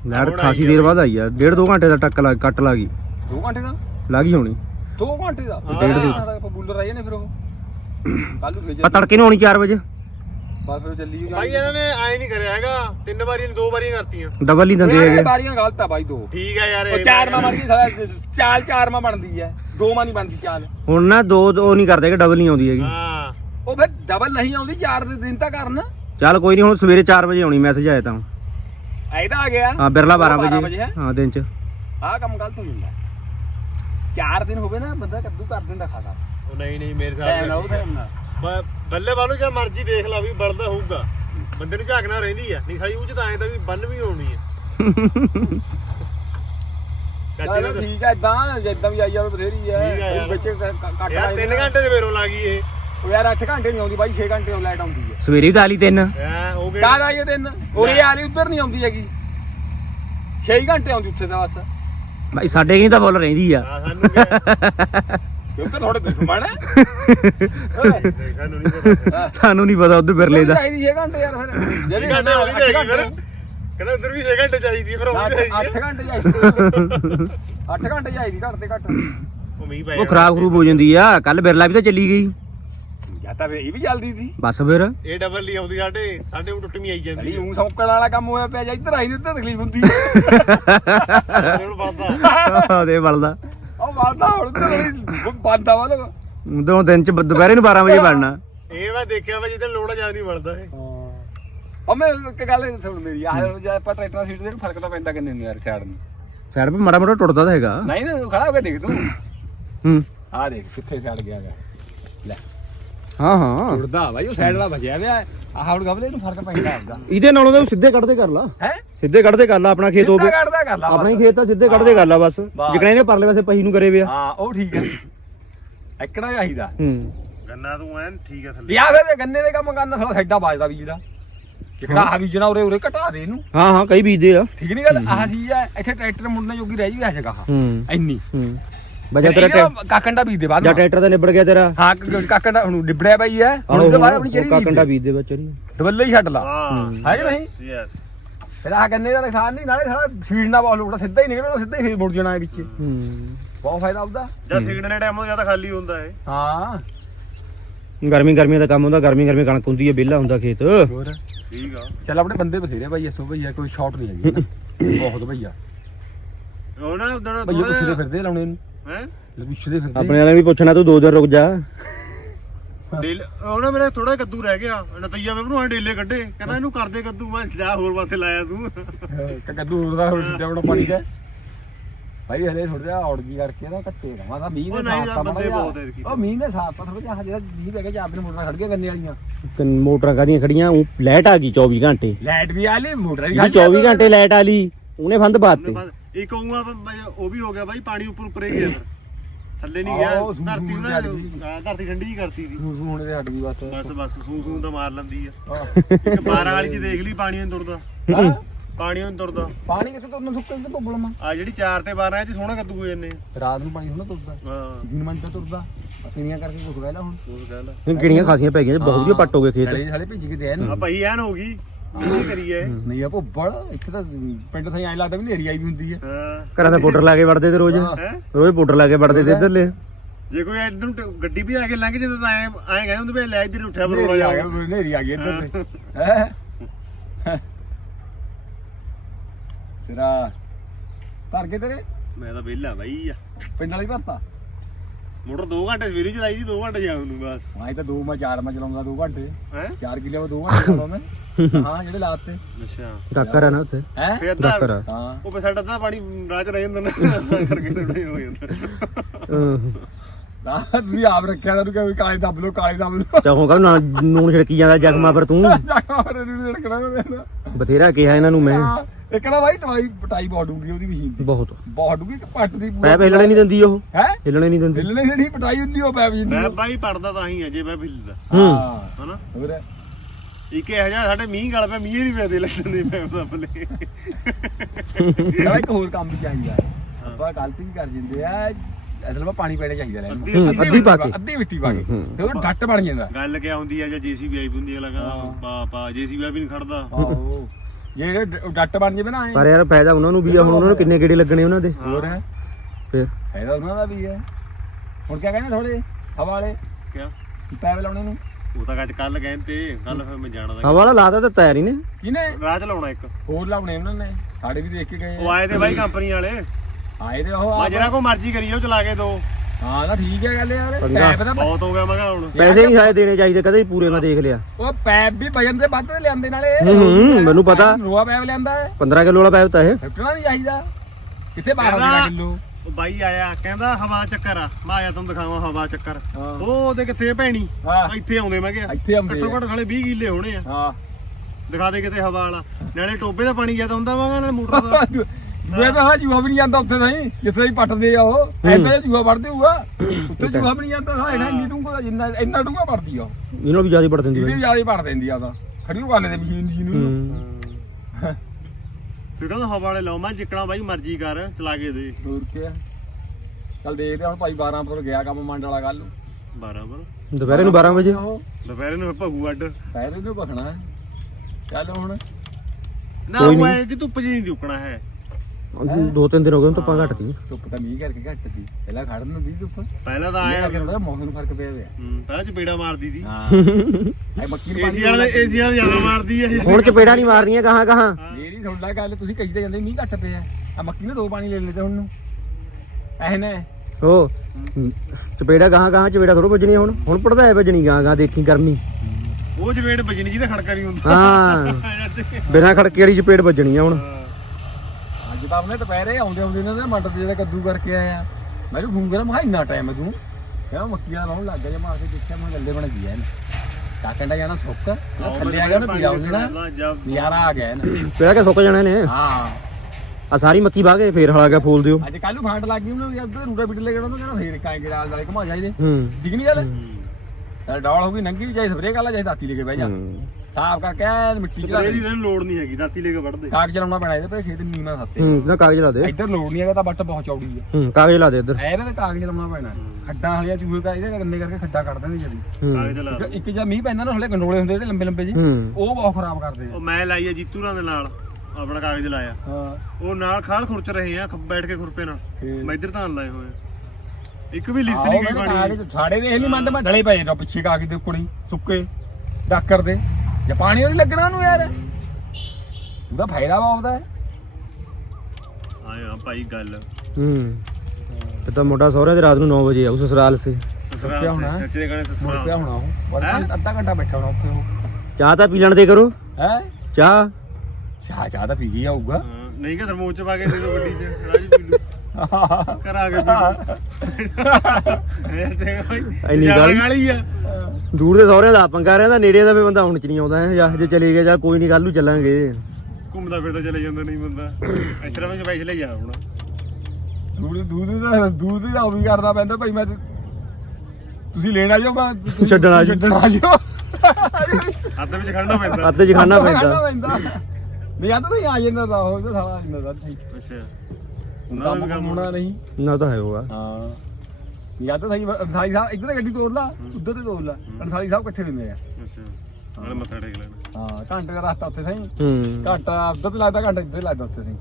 ਲੈਟ ਖਾਸੀ ਦੇਰ ਬਾਅਦ ਆਈ ਆ। ਡੇਢ ਦੋ ਘੰਟੇ ਦਾ ਟੱਕ ਲਾ ਕੱਟ ਲਾ ਗਈ। 2 ਘੰਟੇ ਦਾ? ਲੱਗੀ ਹੋਣੀ। 2 ਘੰਟੇ ਦਾ? ਡੇਢ ਦੋ। ਬੂਲਰ ਆਏ ਨੇ ਫਿਰ ਉਹ। ਕੱਲ ਨੂੰ ਆ ਭੇਜ ਤੜਕੇ ਨੂੰ ਆਉਣੀ 4 ਵਜੇ। ਬਸ ਫਿਰ ਚੱਲੀ ਹੋ ਭਾਈ ਇਹਨਾਂ ਨੇ ਆਏ ਨਹੀਂ ਕਰਿਆ ਹੈਗਾ। ਤਿੰਨ ਵਾਰੀ ਦੋ ਵਾਰੀਆਂ ਕਰਤੀਆਂ। ਡਬਲ ਹੀ ਦਿੰਦੇ ਹੈਗੇ। ਬਾਰੀਆਂ ਗਲਤ ਆ ਬਾਈ ਦੋ। ਠੀਕ ਹੈ ਯਾਰ ਉਹ ਚਾਰ ਮਾ ਮਰ ਗਈ ਸਾਲਾ ਚਾਲ ਚਾਰ ਮਾ ਬਣਦੀ ਹੈ ਦੋ ਮਾ ਨਹੀਂ ਬਣਦੀ ਚਾਲ। ਹੁਣ ਨਾ ਦੋ ਉਹ ਨਹੀਂ ਕਰਦੇ ਕਿ ਡਬਲ ਨਹੀਂ ਆਉਂਦੀ ਹੈਗੀ। ਹਾਂ। ਉਹ ਫਿਰ ਡਬਲ ਨਹੀਂ ਆਉਂਦੀ ਚਾਰ ਦੇ ਦਿਨ ਤਾਂ ਕਰਨ। ਚੱਲ ਕੋਈ ਨਹੀਂ ਹੁਣ ਸਵੇਰੇ 4 ਵਜੇ ਆਉਣੀ ਮੈਸੇਜ ਆਇਆ ਤਾਂ। ਐਦਾ ਆ ਗਿਆ। ਹਾਂ ਬਿਰਲਾ 12 ਵਜੇ। ਹੈ? ਹਾਂ ਦਿਨ 'ਚ। ਆਹ ਕੰਮ ਗਲਤ ਹੋ ਜਾਂਦਾ। ਚਾਰ ਦਿਨ ਹੋਵੇ ਨਾ ਬੰਦਾ ਕੱਦੂ ਕਰ ਦਿੰਦਾ ਖਾਦਾ। ਉਹ ਨਹੀਂ ਨਹੀਂ ਮੇਰੇ ਟਾਈਮ ਸਾਹ ਨਾਲ ਉਹ ਟਾਈਮ ਨਾਲ। ਬ- ਬੱਲੇ ਵਾਲੂ ਜਾਂ ਮਰਜ਼ੀ ਦੇਖ ਲਾ ਵੀ ਬਲਦਾ ਹੋਊਗਾ। ਬੰਦੇ ਨੂੰ ਝਾਕਣਾ ਰਹਿੰਦੀ ਆ। ਨਹੀਂ ਸਾਲੀ ਉਹ ਚ ਤਾਂ ਐਂ ਤਾਂ ਵੀ ਬੰਨ ਵੀ ਹੋਣੀ ਆ। ਚਾਚੇ ਚਲੋ ਨੇ ਠੀਕ ਹੈ ਇਦਾਂ ਜਿੱਦਾਂ ਵੀ ਆਈ ਜਾਵੇ ਬਥੇਰੀ ਠੀਕ ਹੈ ਹੈ ਯਾਰ। ਵਿੱਚ ਕ- ਕ- ਕੱਟ ਯਾਰ ਲਾਏ 3 ਨੇ। ਘੰਟੇ ਦੇ ਵੇਰੋਂ ਲੱਗ ਗਈ ਇਹ। ਉਹ ਯਾਰ 8 ਘੰਟੇ ਨਹੀਂ ਆਉਂਦੀ ਬਾਈ 6 ਘੰਟੇ ਉਹ ਲਾਈਟ ਆਉਂਦੀ ਹੈ ਸਵੇਰੇ ਵੀ ਤਾਂ ਆਲੀ ਤਿੰਨ। ਐ ਉਹ ਗਏ ਕਾਹਦਾ ਇਹ ਦਿਨ ਉਰੇ ਆ ਲਈ ਉੱਧਰ ਨਹੀਂ ਆਉਂਦੀ ਹੈਗੀ। 6 ਘੰਟੇ ਆਉਂਦੀ ਉੱਥੇ ਤਾਂ ਬਸ। ਭਾਈ ਸਾਡੇ ਕੀ ਤਾਂ ਫੁੱਲ ਰਹਿੰਦੀ ਆ। ਹਾਂ ਸਾਨੂੰ ਕਿਹਾ। ਕਿਉਂਕਿ ਥੋੜੇ ਦੁਸ਼ਮਣ ਹੈ? ਨਹੀਂ, ਸਾਨੂੰ ਨਹੀਂ ਪਤਾ ਉਧਰ ਬਿਰਲੇ ਦਾ ਚਾਹੀਦੀ 6 ਘੰਟੇ ਯਾਰ ਫਿਰ? ਜਿਹੜੀ ਘੰਟੇ ਉਹਦੀ ਜਾਏਗੀ ਫਿਰ। ਕਹਿੰਦਾ ਉਧਰ ਵੀ 6 ਘੰਟੇ ਚਾਹੀਦੀ ਫਿਰ ਉਹ ਵੀ 8 ਚਾਹੀਦੀ ਆ। ਘੰਟੇ ਚਾਹੀਦੀ 8 ਘੰਟੇ ਚਾਹੀਦੀ ਘੱਟ ਤੇ ਘੱਟ। ਉਹ ਮੀਂਹ ਪੈ ਉਹ ਖਰਾਬ ਖਰੂਬ ਹੋ ਜਾਂਦੀ ਆ। ਕੱਲ ਬਿਰਲਾ ਵੀ ਤਾਂ ਚੱਲੀ ਗਈ। ਜਾਂ ਤਾਂ ਇਹ ਵੀ ਜਲਦੀ ਸੀ। ਬਸ ਫਿਰ। ਇਹ ਡਬਲ ਲਈ ਆਉਂਦੀ ਸਾਡੇ। ਸਾਡੇ ਨੂੰ ਟੁੱਟਵੀਂ ਆਈ ਜਾਂਦੀ ਉਹ ਸੌਂਕਣ ਵਾਲਾ ਕੰਮ ਹੋਇਆ ਪਿਆ ਜਾਂ ਇੱਧਰ ਆਈ ਨੂੰ ਉੱਧਰ ਤਕਲੀਫ ਹੁੰਦੀ। ਹੁਣ ਦੇ। ਬਲਦਾ ਉਹ ਹੁਣ ਬੰਦਾ ਉਦੋਂ ਦਿਨ ਚ ਦੁਪਹਿਰੇ ਨੂੰ 12 ਵਜੇ ਵੜਨਾ। ਇਹ ਮੈਂ ਦੇਖਿਆ ਵਾ ਜਿੱਦਾਂ ਲੋੜਾ ਜਾ ਨਹੀਂ ਵੜਦਾ ਇਹ। ਉਹ ਮੈਂ ਇੱਕ ਗੱਲ ਸੁਣ ਮੇਰੀ ਆਹ ਜੇ ਆਪਾਂ ਟਰੈਕਟਰ ਸੀਟ ਦੇ ਨੂੰ ਫ਼ਰਕ ਤਾਂ ਪੈਂਦਾ ਕਿੰਨੇ ਨੂੰ ਯਾਰ ਸਾਈਡ ਨੂੰ। ਸਾਈਡ 'ਤੇ ਮਾੜਾ ਮੋਟਾ ਟੁੱਟਦਾ ਤਾਂ ਹੈਗਾ। ਨਹੀਂ ਨਾ ਖੜਾ ਹੋ ਕੇ ਦੇਖ ਤੂੰ। ਹੂੰ। ਆਹ ਦੇਖ ਕਿੱਥੇ ਸਾਈਡ ਗਿਆ ਗਾ। ਲੈ। ਹਾਂ ਹਾਂ। ਟੁੱਟਦਾ ਬਾਈ ਉਹ ਸਾਈਡ ਵਾਲਾ ਬਚਿਆ ਵਿਆ ਆਹ ਹੁਣ ਗਵਲੇ ਨੂੰ ਫ਼ਰਕ ਪੈਂਦਾ ਆਪਦਾ। ਇਹਦੇ ਨਾਲੋਂ ਤਾਂ ਸਿੱਧੇ ਕੱਢਦੇ ਕਰ ਲਾ। ਹੈ? ਸਿੱਧੇ ਕੱਢਦੇ ਕਰ ਲਾ ਆਪਣਾ ਖੇਤ ਹੋਵੇ ਸਿੱਧਾ ਕੱਢਦਾ ਕਰ ਲਾ ਆਪਣਾ ਹੀ ਬਸ। ਖੇਤ ਤਾਂ ਸਿੱਧੇ ਕੱਢਦੇ ਕਰ ਲਾ ਬਸ। ਜਿਕਣਾ ਇਹਨੇ ਪਰਲੇ ਪਾਸੇ ਪਹੀ ਨੂੰ ਕਰੇ ਵਿਆ ਹਾਂ ਉਹ ਠੀਕ ਹੈ ਇੱਕੜਾ ਚਾਹੀਦਾ ਹੂੰ। ਗੰਨਾ ਤੂੰ ਐਨ ਠੀਕ ਹੈ ਥੱਲੇ। ਲਿਆ ਫਿਰ ਗੰਨੇ ਦੇ ਕੰਮ ਕਰਨਾ ਸਾਲਾ ਸਾਡਾ ਬਾਜਦਾ ਵੀ ਜਿਹੜਾ। ਜਿਹੜਾ ਆ ਬੀਜਣਾ ਉਰੇ ਉਰੇ ਘਟਾ ਦੇ ਇਹਨੂੰ। ਹਾਂ ਹਾਂ ਕਈ ਬੀਜਦੇ ਆ। ਠੀਕ ਨਹੀਂ ਗੱਲ? ਆਹ ਚੀਜ਼ ਹੈ ਇੱਥੇ ਟਰੈਕਟਰ ਮੁੜਨੇ ਜੋਗੀ ਰਹਿ ਜੂ ਐ ਜਗ੍ਹਾ। ਹੂੰ। ਇੰਨੀ। ਹੂੰ। ਬਜਾ ਤੇਰਾ ਕਾਕੰਡਾ ਬੀਜ ਦੇ ਬਾਅਦ ਜਾਂ। ਟਰੈਕਟਰ ਤਾਂ ਨਿਬੜ ਗਿਆ ਤੇਰਾ? ਹਾਂ ਕ- ਕਾਕੰਡਾ ਹੁਣ ਡਿਬੜਿਆ ਪਈ ਹੈ ਹੁਣ ਉਹਦੇ ਬਾਅਦ ਆਪਣੀ ਜਿਹੜੀ ਕਾਕੰਡਾ ਬੀਜ ਬੀਜ ਦੇ ਬੱਚਰੀ ਦਵੱਲੇ ਹੀ ਛੱਡ ਲਾ। ਹਾਂ। ਹੈ ਕਿ ਨਹੀਂ? ਯੈਸ ਫਿਰ ਆਹ ਗੰਨੇ ਦਾ ਨੁਕਸਾਨ ਨਹੀਂ ਨਾਲੇ ਸਾਲਾ ਫੀਡ ਨਾ ਬਹੁਤ ਲੋੜਾ ਸਿੱਧਾ ਹੀ ਨਿਕਲਣਾ ਸਿੱਧਾ ਹੀ ਫੇਰ ਮੁੜ ਜਾਣਾ ਇਹ ਵਿੱਚ। ਹੂੰ। ਬਹੁਤ ਫਾਇਦਾ ਉਹਦਾ। ਜਾਂ ਸਿਗਨਲ ਟਾਈਮ ਤੋਂ ਜ਼ਿਆਦਾ ਖਾਲੀ ਹੁੰਦਾ ਹੈ ਹਾਂ। ਗਰਮੀ ਗਰਮੀ ਦਾ ਕੰਮ ਹੁੰਦਾ ਗਰਮੀ ਗਰਮੀ ਕਣਕ ਹੁੰਦੀ ਹੈ ਵਿਹਲਾ ਹੁੰਦਾ ਖੇਤ। ਹੋਰ? ਠੀਕ ਆ। ਚੱਲ ਆਪਣੇ ਬੰਦੇ ਬਥੇਰੇ ਭਾਈ ਐਸੋ ਭਈਆ ਕੋਈ ਸ਼ਾਰਟ ਨਹੀਂ ਹੈਗੀ। ਬਹੁਤ ਭਈਆ ਉਹ ਨਾ ਉਦੋਂ ਭਈਆ ਫਿਰਦੇ ਲਾਉਣੇ ਨੂੰ। ਹੈ? ਪੁੱਛਦੇ ਫਿਰਦੇ। ਆਪਣੇ ਵਾਲੇ ਵੀ ਪੁੱਛਣਾ ਤੂੰ ਦੋ ਦਿਨ ਰੁਕ ਜਾ। ਡੇਲ ਉਹ ਨਾ ਮੇਰੇ ਥੋੜਾ ਕੱਦੂ ਰਹਿ ਗਿਆ। ਨਤਈਆ ਮੈਂ ਉਹਨੂੰ ਡੇਲੇ ਕੱਢੇ। ਕਹਿੰਦਾ ਇਹਨੂੰ ਕਰਦੇ ਕੱਦੂ ਮੈਂ ਜਾ ਹੋਰ ਪਾਸੇ ਲਾਇਆ ਤੂੰ। ਕੱਦੂ ਉੜਦਾ ਹੁਣ ਸਿੱਧਾ ਬੜਾ ਪਾਣੀ ਦਾ। ਭਾਈ ਹਲੇ ਥੋੜਾ ਜਿਹਾ ਔੜ ਜੀ ਕਰਕੇ ਨਾ ਕੱਟੇ ਰਹਾ ਤਾਂ ਮੀਂਹ ਨਹੀਂ, ਸਾਫ਼ ਤਾਂ। ਜਿਹਾ। ਉਹ ਮੀਂਹ ਨੇ ਸਾਫ਼ ਤਾਂ ਥੋੜਾ ਜਿਹਾ ਜਿਹੜਾ ਮੀਂਹ ਪੈ ਗਿਆ ਜਾਂ ਆਪਣੇ ਮੋਟਰਾਂ ਖੜ ਗਈਆਂ ਗੰਨੇ ਵਾਲੀਆਂ। ਕਨ- ਮੋਟਰਾਂ ਕਾਦੀਆਂ ਖੜੀਆਂ ਉਹ ਲਾਈਟ ਆ ਗਈ 24 ਘੰਟੇ। ਲਾਈਟ ਵੀ ਆ ਲਈ ਮੋਟਰ ਵੀ ਜੀ 24 ਘੰਟੇ ਲਾਈਟ ਆ ਲਈ ਉਹਨੇ ਫੰਦ ਪਾਤੇ ਇੱਕ ਉਹ ਉਹ ਵੀ ਹੋ ਗਿਆ ਬਾਈ ਪਾਣੀ ਉੱਪਰ ਉੱਪਰ ਹੀ ਗਿਆ। ਫਿਰ। ਥੱਲੇ ਨਹੀਂ ਗਿਆ ਆਹੋ, ਧਰਤੀ ਨੂੰ ਗਈ। ਨਾ ਹਾਂ, ਧਰਤੀ ਠੰਡੀ ਹੀ ਕਰਤੀ ਸੂ। ਸੂ ਹੋਣੇ ਤੇ ਹਟ ਗਈ ਬਸ। ਬਸ ਬਸ ਸੂ ਸੂ ਤਾਂ ਮਾਰ ਲੈਂਦੀ ਆ। ਆਹ। ਇੱਕ 12 ਵਾਲੀ ਚ ਦੇਖ ਲਈ ਪਾਣੀ ਨਹੀਂ ਤੁਰਦਾ ਹਾਂ? ਪਾਣੀ ਨਹੀਂ ਤੁਰਦਾ ਪਾਣੀ ਕਿੱਥੇ ਤੁਰਨਾ ਸੁੱਕੇ ਤੇ ਪ੍ਰੋਬਲਮ ਆ ਆ ਜਿਹੜੀ 4 ਤੇ 12 ਇਹ ਚ ਸੋਹਣਾ ਕੱਦੂ ਹੋ ਜਾਂਦੇ ਰਾਤ ਨੂੰ ਪਾਣੀ ਥੋੜਾ ਤੁਰਦਾ। ਹਾਂ। ਦਿਨ ਮੰਨ ਤਾਂ ਤੁਰਦਾ। ਕਿੰਨੀਆਂ ਕਰਕੇ ਕੁਝ ਕਹਿ ਲਾ ਹੁਣ। ਉਸ ਗੱਲ ਹੁਣ ਕਿਹੜੀਆਂ ਖਾਸੀਆਂ ਪੈ ਗਈਆਂ ਬਹੁਤ ਵਧੀਆ ਪੱਟ ਹੋ ਗਏ ਖੇਤ। ਸਾਲੇ ਭਿੱਜ ਕੇ ਤੇ ਐਨ ਆ ਭਾਈ ਐਨ ਹੋ ਗਈ। ਕੀ ਕਰੀਏ? ਨਹੀਂ ਆ ਭੁੱਬੜ ਇੱਥੇ ਤਾਂ ਪਿੰਡ ਥਾਈ ਐਂ ਲੱਗਦਾ ਵੀ ਨੇਰੀ ਆਈ ਵੀ ਹੁੰਦੀ ਹੈ ਹਾਂ। ਘਰਾਂ ਦਾ ਪਾਊਡਰ ਲਾ ਕੇ ਵੜਦੇ ਤੇ ਰੋਜ਼। ਹਾਂ। ਹੈ ਰੋਜ਼ ਪਾਊਡਰ ਲਾ ਕੇ ਵੜਦੇ ਤੇ ਇੱਧਰਲੇ। ਜੇ ਕੋਈ ਇੱਧਰ ਨੂੰ ਟ- ਗੱਡੀ ਵੀ ਆ ਕੇ ਲੰਘ ਜਾਂਦਾ ਤਾਂ ਐ ਐ ਕਹਿੰਦੇ ਹੁੰਦੇ ਵੀ ਲੈ ਇੱਧਰ ਉੱਠਿਆ ਬਰੋੜਾ ਨੇਰੀ ਆ ਜਾ ਗਿਆ ਨੇਰੀ ਆ ਗਈ ਇੱਧਰ ਤੇ। ਹੈ। ਤੇਰਾ ਧਰ ਕੇ ਤੇਰੇ? ਮੈਂ ਤਾਂ ਵਿਹਲਾ ਬਾਈ ਆ। ਪਿੰਡ ਵਾਲੀ ਭਰਤਾ? ਮੋਟਰ 2 ਘੰਟੇ ਸਵੇਰੇ ਚਲਾਈ ਦੀ 2 ਘੰਟੇ ਜਾਉਂ ਨੂੰ ਬਸ। ਇਹ ਤਾਂ ਦੋ ਮੈਂ ਚਾਰ ਮੈਂ ਚਲਾਉਂਦਾ ਦੋ ਘੰਟੇ। ਹੈ? 4 ਕਿਲੋ ਮੈਂ ਦੋ ਘੰਟੇ ਚਲਾਉਂਦਾ ਮੈਂ। ਹਾਂ। ਜਿਹੜੇ ਲਾਤੇ ਅੱਛਾ। ਡਾਕਰ ਆ ਨਾ ਉੱਥੇ। ਹੈ? ਫੇਰ ਅੱਧਾ ਡਾਕਰ ਆ ਹਾਂ। ਉਹ ਪੇ ਸਾਡਾ ਤਾਂ ਪਾਣੀ ਰਾਹ ਚ ਰਹਿ ਜਾਂਦਾ ਨਾ। ਤਾਂ ਕਰਕੇ ਥੋੜਾ ਹੋ ਜਾਂਦਾ। ਹਾਂ। ਰਾਤ ਵੀ ਆਪ ਰੱਖਿਆ ਤੈਨੂੰ ਕਿ ਕਾਲੇ ਦੱਬ ਲੋ ਕਾਲੇ ਦੱਬ ਲੋ ਤਾਂ ਹੁਣ ਕਹ ਨੂਨ ਛਿੜਕੀ ਜਾਂਦਾ ਜ਼ਖਮਾ ਪਰ ਤੂੰ। ਜਾਗਾਰੇ ਨੂੰ ਲੜਕਣਾ ਦੇਣਾ ਬਥੇਰਾ ਕਿਹਾ ਇਹਨਾਂ ਨੂੰ ਮੈਂ। ਇਹ ਕਹਿੰਦਾ ਭਾਈ ਟਵਾਈ ਪਟਾਈ ਬਹੁਤ ਡੂੰਗੀ ਉਹਦੀ ਮਸ਼ੀਨ ਦੀ ਬਹੁਤ। ਬਹੁਤ ਡੂੰਗੀ ਕਿ ਪੱਟ ਦੀ ਪੈਪ ਹਿੱਲਣੇ ਨਹੀਂ ਦਿੰਦੀ ਉਹ। ਹੈ? ਹਿੱਲਣੇ ਨਹੀਂ ਦਿੰਦੀ। ਹਿੱਲਣੇ ਜਿਹੜੀ ਪਟਾਈ ਹੁੰਦੀ ਉਹ ਪੈਪ ਜਿੰਨੀ ਮੈਂ ਬਾਈ ਪੜਦਾ ਤਾਂ ਹੀ ਆ ਜੇ ਮੈਂ ਫਿਲਦਾ ਹੂੰ। ਹਾਂ। ਹਨਾ? ਹੋਰ? ਇੱਕ ਇਹ ਜਿਹਾ ਸਾਡੇ ਮੀਂਹ ਗਲ ਪਿਆ ਮੀਂਹ ਨਹੀਂ ਪੈਦੇ ਲੱਗਦੇ ਮੈਂ ਤਾਂ ਬਲੇ ਕਹਿੰਦਾ ਇੱਕ ਹੋਰ ਕੰਮ ਵੀ ਚਾਹੀਦਾ ਹੈ। ਆਪਾਂ ਗਲਤੀ ਵੀ ਕਰ ਜਿੰਦੇ ਆ ਅਸਲ ਵਿੱਚ ਪਾਣੀ ਪੈਣਾ ਚਾਹੀਦਾ ਲੈਣ ਅੱਧੀ- ਪਾ ਕੇ। ਅੱਧੀ ਮਿੱਟੀ ਪਾ ਕੇ। ਤੇ ਉਹ ਡੱਟ ਬਣ ਜਾਂਦਾ। ਗੱਲ ਕਿਆ ਹੁੰਦੀ ਆ ਜੇ ਜੀਸੀਬੀ ਆਈ ਹੁੰਦੀ ਆ ਲਗਾ। ਪਾ ਪਾ ਜੀਸੀਬੀ ਵੀ ਨਹੀਂ ਖੜਦਾ। ਆਹੋ। ਜੇ ਡੱਟ ਬਣ ਜਾਵੇ ਨਾ ਪਰ ਯਾਰ ਫਾਇਦਾ ਉਹਨਾਂ ਨੂੰ ਵੀ ਆ ਹੁਣ ਉਹਨਾਂ ਨੂੰ ਕਿੰਨੇ ਗੇੜੇ ਲੱਗਣੇ ਉਹਨਾਂ ਦੇ। ਹੋਰ ਹੈ? ਫਿਰ? ਫਾਇਦਾ ਉਹਨਾਂ ਦਾ ਵੀ ਹੈ। ਹੁਣ ਕਿਆ ਕਹਿੰਦੇ ਥੋੜੇ ਹਵਾ ਵਾਲੇ? ਕਿਆ? ਪੈਪ ਲਾਉਣੇ ਨੂੰ? ਉਹ ਤਾਂ ਅੱਜ ਕੱਲ ਕਹਿੰਦੇ ਕੱਲ ਫਿਰ ਮੈਂ ਜਾਣਾ ਹਵਾ ਤਾਂ ਵਾਲਾ ਲਾਦਾ ਤਾਂ ਤੈਰ ਹੀ ਨੇ। ਕਿਨੇ ਰਾਹ ਚ ਲਾਉਣਾ ਇੱਕ। ਹੋਰ ਲਾਉਣੇ ਉਹਨਾਂ ਨੇ ਸਾਡੇ ਵੀ ਦੇਖ ਕੇ ਗਏ ਉਹ ਆਏ ਤੇ ਬਾਈ ਕੰਪਨੀ ਵਾਲੇ। ਆਏ ਤੇ ਉਹ ਮੈਂ ਆਪ- ਜਿਹੜਾ ਕੋ ਮਰਜ਼ੀ ਕਰੀ ਉਹ ਚਲਾ ਕੇ ਦੋ। ਹਾਂ ਨਾ ਠੀਕ ਹੈ ਗੱਲ ਯਾਰ ਪੰਗਾ। ਪੈਪ ਦਾ ਬਹੁਤ ਹੋ ਗਿਆ ਮੈਂ ਕਿਹਾ ਹੁਣ। ਪੈਸੇ ਨਹੀਂ ਸਾਰੇ ਦੇਣੇ ਚਾਹੀਦੇ ਕਦੇ ਵੀ ਪੂਰੇ ਮੈਂ ਦੇਖ ਲਿਆ। ਉਹ ਪੈਪ ਵੀ ਵਜਨ ਦੇ ਵੱਧ ਲਿਆਂਦੇ ਨਾਲੇ। ਹੂੰ, ਹੂੰ, ਮੈਨੂੰ ਪਤਾ। ਰੋਆ ਪੈਪ ਲਿਆਂਦਾ ਹੈ। 15 ਕਿਲੋ ਵਾਲਾ ਪੈਪ ਤਾਂ ਇਹ। ਫਟਣਾ ਨਹੀਂ ਚਾਹੀਦਾ। ਕਿੱਥੇ 12 ਕਹਿੰਦਾ- ਕਿਲੋ? ਉਹ ਬਾਈ ਆਇਆ ਕਹਿੰਦਾ ਹਵਾ ਚੱਕਰ ਆ। ਮੈਂ ਆਇਆ ਤੁਹਾਨੂੰ ਦਿਖਾਵਾਂ ਹਵਾ ਚੱਕਰ। ਹਾਂ। ਉਹ ਉਹਦੇ ਕਿੱਥੇ ਭੈਣੀ? ਹਾਂ। ਇੱਥੇ ਆਉਂਦੇ ਮੈਂ ਕਿਹਾ। ਇੱਥੇ ਆਉਂਦੇ ਘੱਟੋ ਘੱਟ ਸਾਲੇ 20 ਕਿੱਲੇ ਹੋਣੇ ਆ। ਹਾਂ। ਦਿਖਾ ਦੇ ਕਿਤੇ ਹਵਾ ਵਾਲਾ। ਨਾਲੇ ਟੋਬੇ ਦਾ ਪਾਣੀ ਜ਼ਿਆਦਾ ਹੁੰਦਾ ਵਾਗਾ ਨਾਲੇ ਮੋਟਰ ਦਾ। ਮੈਂ ਤਾਂ ਹਾਂ ਜੂਆ ਵੀ ਨਹੀਂ ਜਾਂਦਾ ਉੱਥੇ ਨਹੀਂ ਜਿੱਥੇ ਹੀ ਪੱਟਦੇ ਆ ਉਹ। ਐਦਾਂ ਜੂਆ ਵੜਦੇ ਹੋਊਗਾ। ਉੱਥੇ ਜੂਆ ਵੀ ਨਹੀਂ ਜਾਂਦਾ ਹਾਂ ਇਹਨਾਂ ਇੰਨੀ ਡੂੰਘਾ ਜਿੰਨਾ ਇੰਨਾ ਡੂੰਘਾ ਵੜਦੀ ਆ ਉਹ। ਇਹਨੂੰ ਵੀ ਜ਼ਿਆਦਾ ਪੜ ਦਿੰਦੀ ਇਹਦੇ ਬਾਈ ਜ਼ਿਆਦਾ ਹੀ ਵੜ ਦਿੰਦੀ ਆ ਤਾਂ। ਖੜੀ ਉਹ ਗੱਲ ਦੇ ਮਸ਼ੀਨ ਜੀ ਨੂੰ। ਹੂੰ। ਫਿਰ ਕਹਿੰਦਾ ਹਵਾ ਵਾਲੇ ਲਾਓ। ਮੈਂ ਜਿੱਕਣਾ ਬਾਈ ਮਰਜ਼ੀ ਕਰ ਚਲਾ ਕੇ ਦੇ। ਹੋਰ ਕੀ ਆ? ਚੱਲ ਦੇਖਦੇ ਹਾਂ ਹੁਣ ਭਾਈ 12 ਪਰ ਗਿਆ ਕੰਮ ਮੰਡ ਵਾਲਾ ਕੱਲ ਨੂੰ। 12 ਪਰ ਦੁਪਹਿਰੇ ਨੂੰ 12 ਵਜੇ? ਉਹ ਦੁਪਹਿਰੇ ਨੂੰ ਭਗੂ ਅੱਡ। ਪੈਰੇ ਨੂੰ ਭਖਣਾ ਹੈ। ਚੱਲ ਹੁਣ। ਨਾ ਕੋਈ ਉਹ ਨਹੀਂ। ਐ ਜੀ ਧੁੱਪ ਜੀ ਨਹੀਂ ਦੁਕਣਾ ਹੈ। ਦੋ ਤਿੰਨ ਦਿਨ ਹੋ ਗਏ ਹੁਣ ਧੁੱਪਾਂ ਘਟਦੀ। ਧੁੱਪ ਤਾਂ ਮੀਂਹ ਕਰਕੇ ਘੱਟ ਸੀ ਪਹਿਲਾਂ ਖੜਨ ਨੂੰ ਦੀ ਧੁੱਪ। ਪਹਿਲਾਂ ਤਾਂ ਆਇਆ ਆਇਆ ਕਿ ਥੋੜਾ ਮੌਸਮ ਨੂੰ ਫ਼ਰਕ ਪਿਆ ਹੋਇਆ। ਹੂੰ, ਪਹਿਲਾਂ ਚਪੇੜਾ ਮਾਰਦੀ ਸੀ। ਹਾਂ। ਐ ਮੱਕੀ ਨੂੰ ਏਸੀ ਵਾਲਾ ਏਸੀ ਵਾਲਾ ਜ਼ਿਆਦਾ ਮਾਰਦੀ ਹੈ ਹੁਣ ਚਪੇੜਾ ਨਹੀਂ ਮਾਰਨੀਆਂ ਕਹਾਂ ਕਹਾਂ ਮੇਰੀ ਸੁਣਦਾ ਗੱਲ ਤੁਸੀਂ ਕਹੀ ਤਾਂ ਜਾਂਦੇ ਮੀਂਹ ਘੱਟ ਪਿਆ। ਆ ਮੱਕੀ ਨੂੰ ਦੋ ਪਾਣੀ ਲੈ ਲੈਤੇ ਹੁਣ। ਨੂੰ ਐ ਨੇ। ਉਹ ਚਪੇੜਾ ਕਹਾਂ ਕਹਾਂ ਚਪੇੜਾ ਥੋੜੋ ਵੱਜਣੀ ਹੁਣ। ਹੁਣ ਪੜਦਾ ਹੈ ਵੱਜਣੀ ਗਾਂ ਗਾਂ ਦੇਖੀ ਗਰਮੀ। ਉਹ ਚਪੇੜ ਵੱਜਣੀ ਜਿਹਦਾ ਖੜਕਾ ਨਹੀਂ ਹੁੰਦਾ। ਹਾਂ। ਬਿਨਾਂ ਖੜਕੇ ਵਾਲੀ ਚਪੇੜ ਵੱਜਣੀ ਆ ਹੁਣ। ਅੱਜ ਤਾਂ ਆਪਣੇ ਦੁਪਹਿਰੇ ਆਉਂਦੇ ਆਉਂਦੇ ਇਹਨਾਂ ਦੇ ਮਟਰ ਜਿਹੜਾ ਕੱਦੂ ਕਰਕੇ ਫੋਨ ਕਰਾਂ ਮੈਂ ਕਿਹਾ ਇੰਨਾ ਟਾਈਮ ਤੂੰ? ਕਹਿੰਦਾ ਮੱਕੀ ਵਾਲਾ ਲਾਉਣ ਲੱਗ ਗਿਆ ਜੇ ਮੈਂ ਆ ਕੇ ਦੇਖਿਆ ਮੈਂ ਗੱਲੇ ਬਣ ਗਿਆ ਇਹਨੇ। ਕਾਕੰਡਾ ਜਾਣਾ ਸੁੱਕ ਥੱਲੇ ਆ ਗਿਆ ਨਾ ਹੋ ਜਾਣਾ। ਜਦ ਨਜ਼ਾਰਾ ਆ ਗਿਆ ਨਾ ਪਿਆ ਕੇ ਸੁੱਕ ਜਾਣੇ ਨੇ ਹਾਂ। ਆ ਸਾਰੀ ਮੱਕੀ ਵਾਹ ਕੇ ਫੇਰ ਹਲਾ ਕੇ ਫੋਲ ਦਿਓ। ਅੱਜ ਕੱਲ ਨੂੰ ਫਾਂਟ ਲੱਗ ਗਈ ਉਹਨੂੰ ਵੀ ਅੱਧੇ ਰੂਟਾ ਬਿਟ ਲੈ ਕੇ ਉਹਨੂੰ ਕਹਿੰਦਾ ਫੇਰ ਕਾਂਗੇ ਨਾਲ ਵਾਲੇ ਘੁਮਾ ਜਾਈਦੇ ਹੂੰ। ਠੀਕ ਨਹੀਂ ਗੱਲ? ਯਾਰ ਡੌਲ ਹੋ ਗਈ ਨੰਗੀ ਜਾਈ ਸਪਰੇ ਕਰ ਲਾ ਜਾਈ ਦਾਤੀ ਲੈ ਕੇ ਬਹਿ ਜਾ। ਹੂੰ। ਸਾਫ਼ ਕਰਕੇ ਐਨ ਮਿੱਟੀ ਚ ਲਾ ਸਪਰੇ ਦੇ ਦੀ ਤੈਨੂੰ ਲੋੜ ਨਹੀਂ ਹੈਗੀ ਦਾਤੀ ਲੈ ਕੇ ਵੱਢਦੇ ਕਾਗਜ਼ ਚਲਾਉਣਾ ਪੈਣਾ ਇਹਦੇ ਤੇ ਖੇਤ ਨੀਵਾਂ ਸੱਤੇ ਹੂੰ ਨਾ ਕਾਗਜ਼ ਲਾ ਦੇ। ਇੱਧਰ ਲੋੜ ਨਹੀਂ ਹੈਗਾ ਤਾਂ ਬੱਟ ਬਹੁਤ ਚੌੜੀ ਹੈ ਹੂੰ ਕਾਗਜ਼ ਲਾ ਦੇ ਇੱਧਰ। ਇਹਦੇ ਤੇ ਕਾਗਜ਼ ਲਾਉਣਾ ਪੈਣਾ। ਖੱਡਾਂ ਵਾਲੀਆਂ ਚੂਹੇ ਕਾ ਇਹਦੇ ਕੰਨੇ ਕਰਕੇ ਖੱਡਾ ਕੱਢ ਦਿੰਦੇ ਜਦੀ। ਕਾਗਜ਼ ਲਾ ਇੱਕ- ਇੱਕ ਜਾਂ ਮੀਂਹ ਪੈਂਦਾ ਨਾ ਹਲੇ ਗੰਡੋਲੇ ਹੁੰਦੇ ਜਿਹੜੇ ਲੰਬੇ ਲੰਬੇ ਜੀ ਹੂੰ। ਉਹ ਬਹੁਤ ਖਰਾਬ ਕਰਦੇ ਉਹ ਮੈਂ ਲਾਈ ਆ ਜੀਤੂਰਾਂ ਦੇ ਨਾਲ ਆਪਣਾ ਕਾਗਜ਼ ਲਾਇਆ। ਹਾਂ। ਉਹ ਨਾਲ ਖਾਲ ਖੁਰਚ ਰਹੇ ਆ ਖ- ਬੈਠ ਕੇ ਖੁਰਪੇ ਨਾਲ। ਮੈਂ ਇੱਧਰ ਤਾਂ ਲਾਏ ਹੋਏ ਆ। ਇੱਕ ਵੀ ਲਿਸ ਨਹੀਂ ਗਈ ਪਾਣੀ। ਕਾਗਜ਼ ਸਾਡੇ ਦੇ ਇਹ ਨਹੀਂ ਮੰਨਦੇ ਮੈਂ ਢਲੇ ਪਏ ਨੇ ਪਿੱਛੇ ਕਾਗਜ਼ ਦੇ ਕੁਣੀ ਸੁੱਕੇ ਡਾਕਰ ਦੇ। ਜੇ ਪਾਣੀ ਉਹ ਨਹੀਂ ਲੱਗਣਾ ਉਹਨੂੰ ਯਾਰ? ਉਹਦਾ ਫਾਇਦਾ ਬਹੁਤ ਹੈ। ਆਇਆ ਭਾਈ ਗੱਲ। ਹੂੰ। ਤੇ ਤਾਂ ਮੁੰਡਾ ਸਹੁਰੇ ਦੇ ਰਾਤ ਨੂੰ 9 ਵਜੇ ਆਉ ਸਸਰਾਲ ਸੇ। ਸਸਰਾਲ ਹੋਣਾ? ਸੇ ਚਾਚੇ ਦੇ ਗਾਣੇ ਸਸਰਾਲ ਪਿਆ ਹੋਣਾ ਉਹ? ਅੱਧਾ ਘੰਟਾ ਬੈਠਾ ਹੋਣਾ ਉੱਥੇ ਉਹ। ਚਾਹ ਤਾਂ ਪੀ ਲੈਣ ਦੇ ਕਰੋ। ਹੈ? ਚਾਹ। ਚਾਹ ਚਾਹ ਤਾਂ ਪੀ ਗਈ ਆਊਗਾ। ਨਹੀਂ ਕਿ ਥਰਮੋਚ ਚ ਪਾ ਕੇ ਦੇ ਦੋ ਗੱਡੀ ਚ ਰਾਜੂ ਪੀਲੂ ਘਰ ਆ ਕੇ ਪੀਲੂ ਇਹ ਤੇ ਭਾਈ ਇੰਨੀ ਗਾਲੀ? ਗਾਲੀ ਆ। ਦੂਰ ਦੇ ਸਹੁਰਿਆਂ ਦਾ ਪੰਗਾ ਰਹਿੰਦਾ ਨੇੜੇ ਦਾ ਵੀ ਬੰਦਾ ਹੁਣ ਚ ਨਹੀਂ ਆਉਂਦਾ ਹੈ ਜਾਂ ਜੇ ਚਲੇ ਗਿਆ ਜਾਂ ਕੋਈ ਨਹੀਂ ਕੱਲ ਨੂੰ ਚੱਲਾਂਗੇ। ਘੁੰਮਦਾ ਫਿਰਦਾ ਚਲੇ ਜਾਂਦਾ ਨਹੀਂ ਬੰਦਾ। ਇੱਥੇ ਮੈਂ ਸਪੈਸ਼ਲ ਹੀ ਜਾ ਹੁਣ। ਦੂਧ ਦੂਧ ਦਾ ਦੂਧ ਦਾ ਉਹ ਵੀ ਕਰਨਾ ਪੈਂਦਾ ਭਾਈ ਮੈਂ ਤੁਸੀਂ ਲੈਣ ਆ ਜਾਓ ਮੈਂ ਛੱਡਣ ਆ ਜਾਓ। ਛੱਡਣ ਆ ਜਾਓ। ਹੱਥ ਵਿੱਚ ਖੜਨਾ ਪੈਂਦਾ। ਅੱਧ ਚ ਖਾਣਾ ਖੜਨਾ ਪੈਂਦਾ। ਨਹੀਂ ਆ ਤਾਂ ਆ ਜਾਂਦਾ ਤਾਂ ਉਹ ਤਾਂ ਸਾਲਾ ਆ ਜਾਂਦਾ ਤਾਂ ਸਹੀ ਅੱਛਾ। ਨਾ ਕੰਮ ਹੋਣਾ ਨਹੀਂ। ਨਾ ਤਾਂ ਹੈ ਹੋਗਾ ਹਾਂ। ਯਾ ਤਾਂ ਸਹੀ ਅਨਸਾਰੀ ਸਾਹਿਬ ਇੱਧਰ ਤੇ ਗੱਡੀ ਤੋੜ ਲਾ ਉੱਧਰ ਤੇ ਤੋੜ ਲਾ। ਅਨਸਾਰੀ ਸਾਹਿਬ ਇਕੱਠੇ ਰਹਿੰਦੇ ਆ। ਅੱਛਾ। ਨਾਲੇ ਮੱਥਾ ਟੇਕ ਲੈਣਾ। ਹਾਂ ਘੰਟੇ ਦਾ ਰਸਤਾ ਉੱਥੇ ਸਹੀ। ਹੂੰ। ਘੰਟਾ ਉੱਧਰ ਤੇ ਲੱਗਦਾ ਘੰਟਾ ਇੱਧਰ ਲੱਗਦਾ ਉੱਥੇ ਸਹੀ।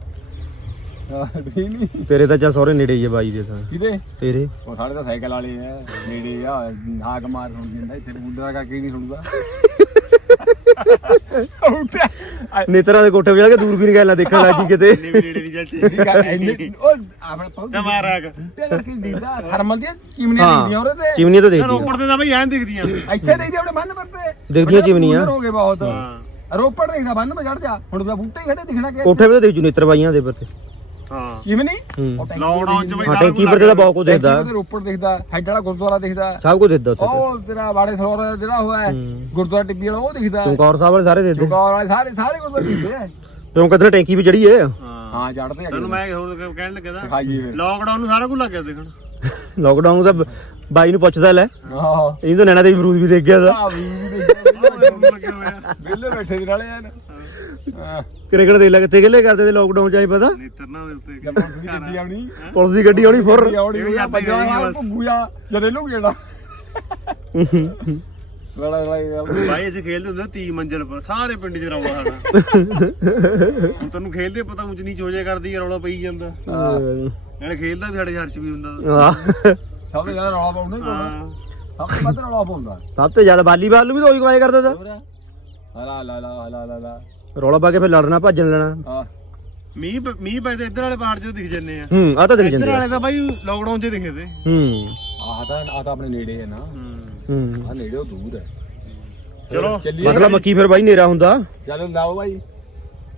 ਹਾਂ ਠੀਕ ਨਹੀਂ ਤੇਰੇ ਤਾਂ ਚਾ ਸਹੁਰੇ ਨੇੜੇ ਹੀ ਆ ਬਾਈ ਦੇ ਤਾਂ। ਕਿਹਦੇ? ਤੇਰੇ? ਉਹ ਸਾਡੇ ਤਾਂ ਸਾਈਕਲ ਵਾਲੇ ਆ ਨੇੜੇ ਆ ਹਾਕ ਮਾਰ ਸੁਣ ਜਾਂਦਾ ਇੱਥੇ ਬੁੱਢਾ ਕਰਕੇ ਨਹੀਂ ਸੁਣਦਾ। ਨੇਤਰਾਂ ਦੇ ਕੋਠੇ 'ਤੇ ਜਾ ਕੇ ਦੂਰ ਵੀ ਨਹੀਂ ਗੱਲਾਂ ਦੇਖਣ ਲੱਗੀ ਕਿਤੇ। ਇੰਨੇ ਵੀ ਨੇੜੇ ਨਹੀਂ ਜਾਂਦੇ ਉਹ ਆਪਣੇ ਪਾਉ ਤਾਂ ਕਰਕੇ ਦੀਦਾ ਥਰਮਲ ਦੀਆਂ ਚਿਮਨੀਆਂ ਉਹਦੇ ਤੇ। ਚਿਮਨੀਆਂ ਤਾਂ ਦੇਖਦੀ ਰੋਪੜ ਤੇ ਤਾਂ ਬਈ ਐਂ ਦਿਖਦੀਆਂ। ਇੱਥੇ ਦੇਖਦੇ ਆਪਣੇ ਬੰਨ ਪਰਤੇ ਦਿਖਦੀਆਂ ਚਿਮਨੀਆਂ। ਹੋ ਗਏ ਬਹੁਤ। ਹਾਂ। ਰੋਪੜ ਦੇਖਦਾ ਬੰਨ ਮੈਂ ਚੜ ਜਾ। ਹੁਣ ਤਾਂ ਬੂਟੇ ਹੀ ਖੜੇ ਦਿਖਣਾ ਕਿ ਕੋਠੇ 'ਤੇ ਦੇਖ ਜੂ ਨੇਤਰ ਬਾਈਆਂ ਦੇ ਪਰ ਤੇ। ਹਾਂ। ਚਿਮਨੀ ਹੂੰ। ਲਾਕਡਾਊਨ ਚ ਬਈ ਹਾਂ ਟੈਂਕੀ ਪਰ ਤੇ ਤਾਂ ਬਹੁਤ ਕੁਝ ਦੇਖਦਾ। ਦੇਖਦਾ ਰੋਪੜ ਦਿਖਦਾ ਹੈਡ ਵਾਲਾ ਗੁਰਦੁਆਰਾ ਦਿਖਦਾ। ਸਭ ਕੁਝ ਦੇਖਦਾ ਉੱਥੇ ਉਹ ਤੇਰਾ ਬਾੜੇ ਸਰੋਰ ਜਿਹੜਾ ਹੋਇਆ ਹੂੰ। ਗੁਰਦੁਆਰਾ ਟਿੱਬੀ ਵਾਲਾ ਉਹ ਦਿਖਦਾ। ਚਮਕੌਰ ਸਾਹਿਬ ਵਾਲੇ ਸਾਰੇ ਦੇਖਦੇ। ਚੁਗੌਰ ਵਾਲੇ ਸਾਰੇ ਸਾਰੇ ਗੁਰਦੁਆਰੇ ਦਿਖਦੇ ਆ। ਕਿਉਂ ਕਿਧਰ ਟੈਂਕੀ ਵੀ ਚੜੀ ਏ? ਹਾਂ। ਹਾਂ ਚੜਦੇ ਆ ਤੈਨੂੰ ਮੈਂ ਹੋਰ ਕਹਿਣ ਲੱਗਾ ਦਾ ਦਿਖਾਈਏ ਫਿਰ। ਲਾਕਡਾਊਨ ਨੂੰ ਸਾਰਾ ਕੁਝ ਲੱਗ ਗਿਆ ਦੇਖਣ। ਲੋਕਡਾਊਨ ਦਾ ਬਾਈ ਨੂੰ ਪੁੱਛਦਾ ਲੈ। ਹਾਂ ਇਹ ਤਾਂ ਨੈਣਾ ਦੇ ਅਮਰੂਦ ਵੀ ਦੇਖ ਗਿਆ ਦਾ ਆ ਵੀ ਦੇਖਦੇ ਲੱਗੇ ਹੋਇਆ। ਵਿਹਲੇ ਬੈਠੇ ਦੇ ਨਾਲੇ ਯਾਰ ਹਾਂ ਕ੍ਰਿਕਟ ਦੇ ਲੈ ਕਿੱਥੇ ਗੱਲੇ ਕਰਦੇ ਤੇ ਲੋਕਡਾਊਨ ਚ ਆਈ ਪਤਾ? ਨੇਤਰਨਾ ਦੇ ਉੱਤੇ। ਜਦ ਪੁਲਿਸ ਦੀ ਗੱਡੀ ਆਉਣੀ। ਪੁਲਿਸ ਦੀ ਗੱਡੀ ਆਉਣੀ ਫੁਰ। ਹੀ ਜਦੇ ਲੋਕ ਜਿਹੜਾ ਭਾਈ ਅਸੀਂ ਖੇਲਦੇ ਹੁੰਦੇ 30 ਮੰਜ਼ਲ ਪਰ ਸਾਰੇ ਪਿੰਡ 'ਚ ਰੌਲਾ ਸਾਡਾ। ਹੁਣ ਤੈਨੂੰ ਖੇਲਦੇ ਪਤਾ ਉੱਚ ਨੀਚ ਹੋ ਜਾਏ ਕਰਦੀ ਰੌਲਾ ਪਈ ਜਾਂਦਾ। ਨਾਲੇ ਖੇਲਦਾ ਵੀ ਸਾਡੇ ਹਰਸ਼ ਵੀ ਹੁੰਦਾ। ਆਹ, ਸਭ ਤੋਂ ਜ਼ਿਆਦਾ ਰੌਲਾ ਪਾਉਂਦਾ ਹੀ ਹਾਂ। ਸਭ ਤੋਂ ਵੱਧ ਰੌਲਾ ਪਾਉਂਦਾ। ਸਭ ਤੋਂ ਜ਼ਿਆਦਾ ਵਾਲੀਬਾਲ ਨੂੰ ਵੀ ਤਾਂ ਉਹੀ ਕਮਾਈ ਕਰਦਾ ਤਾ। ਹੋਰ? ਹਲਾ ਲਾ ਲਾ ਲਾ ਲਾ ਲਾ। ਰੌਲਾ ਪਾ ਕੇ ਫਿਰ ਲੜਨਾ ਭੱਜਣ ਲੈਣਾ। ਆ ਮੀਂਹ ਪ- ਮੀਂਹ ਤੇ ਇੱਧਰ ਵਾਲੇ ਪਹਾੜ 'ਚ ਦਿਖ ਜੰਨੇ ਆ। ਹੂੰ ਆ ਤਾਂ ਦਿਖ ਇੱਧਰ ਜਾਂਦੇ ਆ। ਵਾਲੇ ਤਾਂ ਬਾਈ ਲਾਕਡਾਊਨ 'ਚ ਦਿਖੇ ਤੇ ਹੂੰ। ਆਹ ਤਾਂ ਆਹ ਤਾਂ ਆਪਣੇ ਨੇੜੇ ਹੈ ਨਾ। ਹੂੰ। ਆ ਨੇੜੇ ਉਹ ਦੂਰ ਹੈ। ਚਲੋ। ਚੱਲੀਏ ਮਤਲਬ ਮੱਕੀ ਫਿਰ ਬਾਈ ਨੇਰਾ ਹੁੰਦਾ। ਚਲੋ ਲਾਓ ਭਾਈ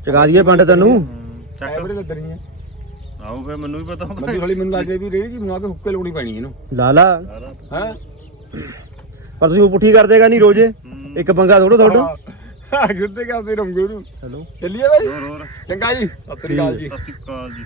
ਚਗਾ ਦਈਏ ਪੰਡ ਤੈਨੂੰ। ਚੱਕ। ਕੈਮਰੇ ਲੱਗਣੀ ਹੈ। ਆਓ ਫਿਰ ਮੈਨੂੰ ਵੀ ਪਤਾ ਹੁੰਦਾ ਮੱਦੀ ਹੌਲੀ ਮੈਨੂੰ ਲੱਗਦਾ ਵੀ ਰੇੜੀ ਜੀ ਬਣਾ ਕੇ ਹੁੱਕੇ ਲਾਉਣੀ ਪੈਣੀ ਇਹਨੂੰ। ਲਾ ਲਾ। ਹੈ? ਪਰ ਤੁਸੀਂ ਉਹ ਪੁੱਠੀ ਕਰ ਦੇਗਾ ਨਹੀਂ ਰੋਜ਼ੇ। ਇੱਕ ਪੰਗਾ ਥੋੜਾ ਤੁਹਾਡਾ। ਗਿਰਦੇ ਕਰਦੇ ਰੰਗੂ ਨੂੰ। ਹੈਲੋ। ਚੱਲੀਏ ਭਾਈ ਹੋਰ ਹੋਰ। ਚੰਗਾ ਜੀ। ਸਤਿ ਸ੍ਰੀ ਅਕਾਲ ਜੀ। ਸਤਿ ਸ਼੍ਰੀ ਅਕਾਲ ਜੀ।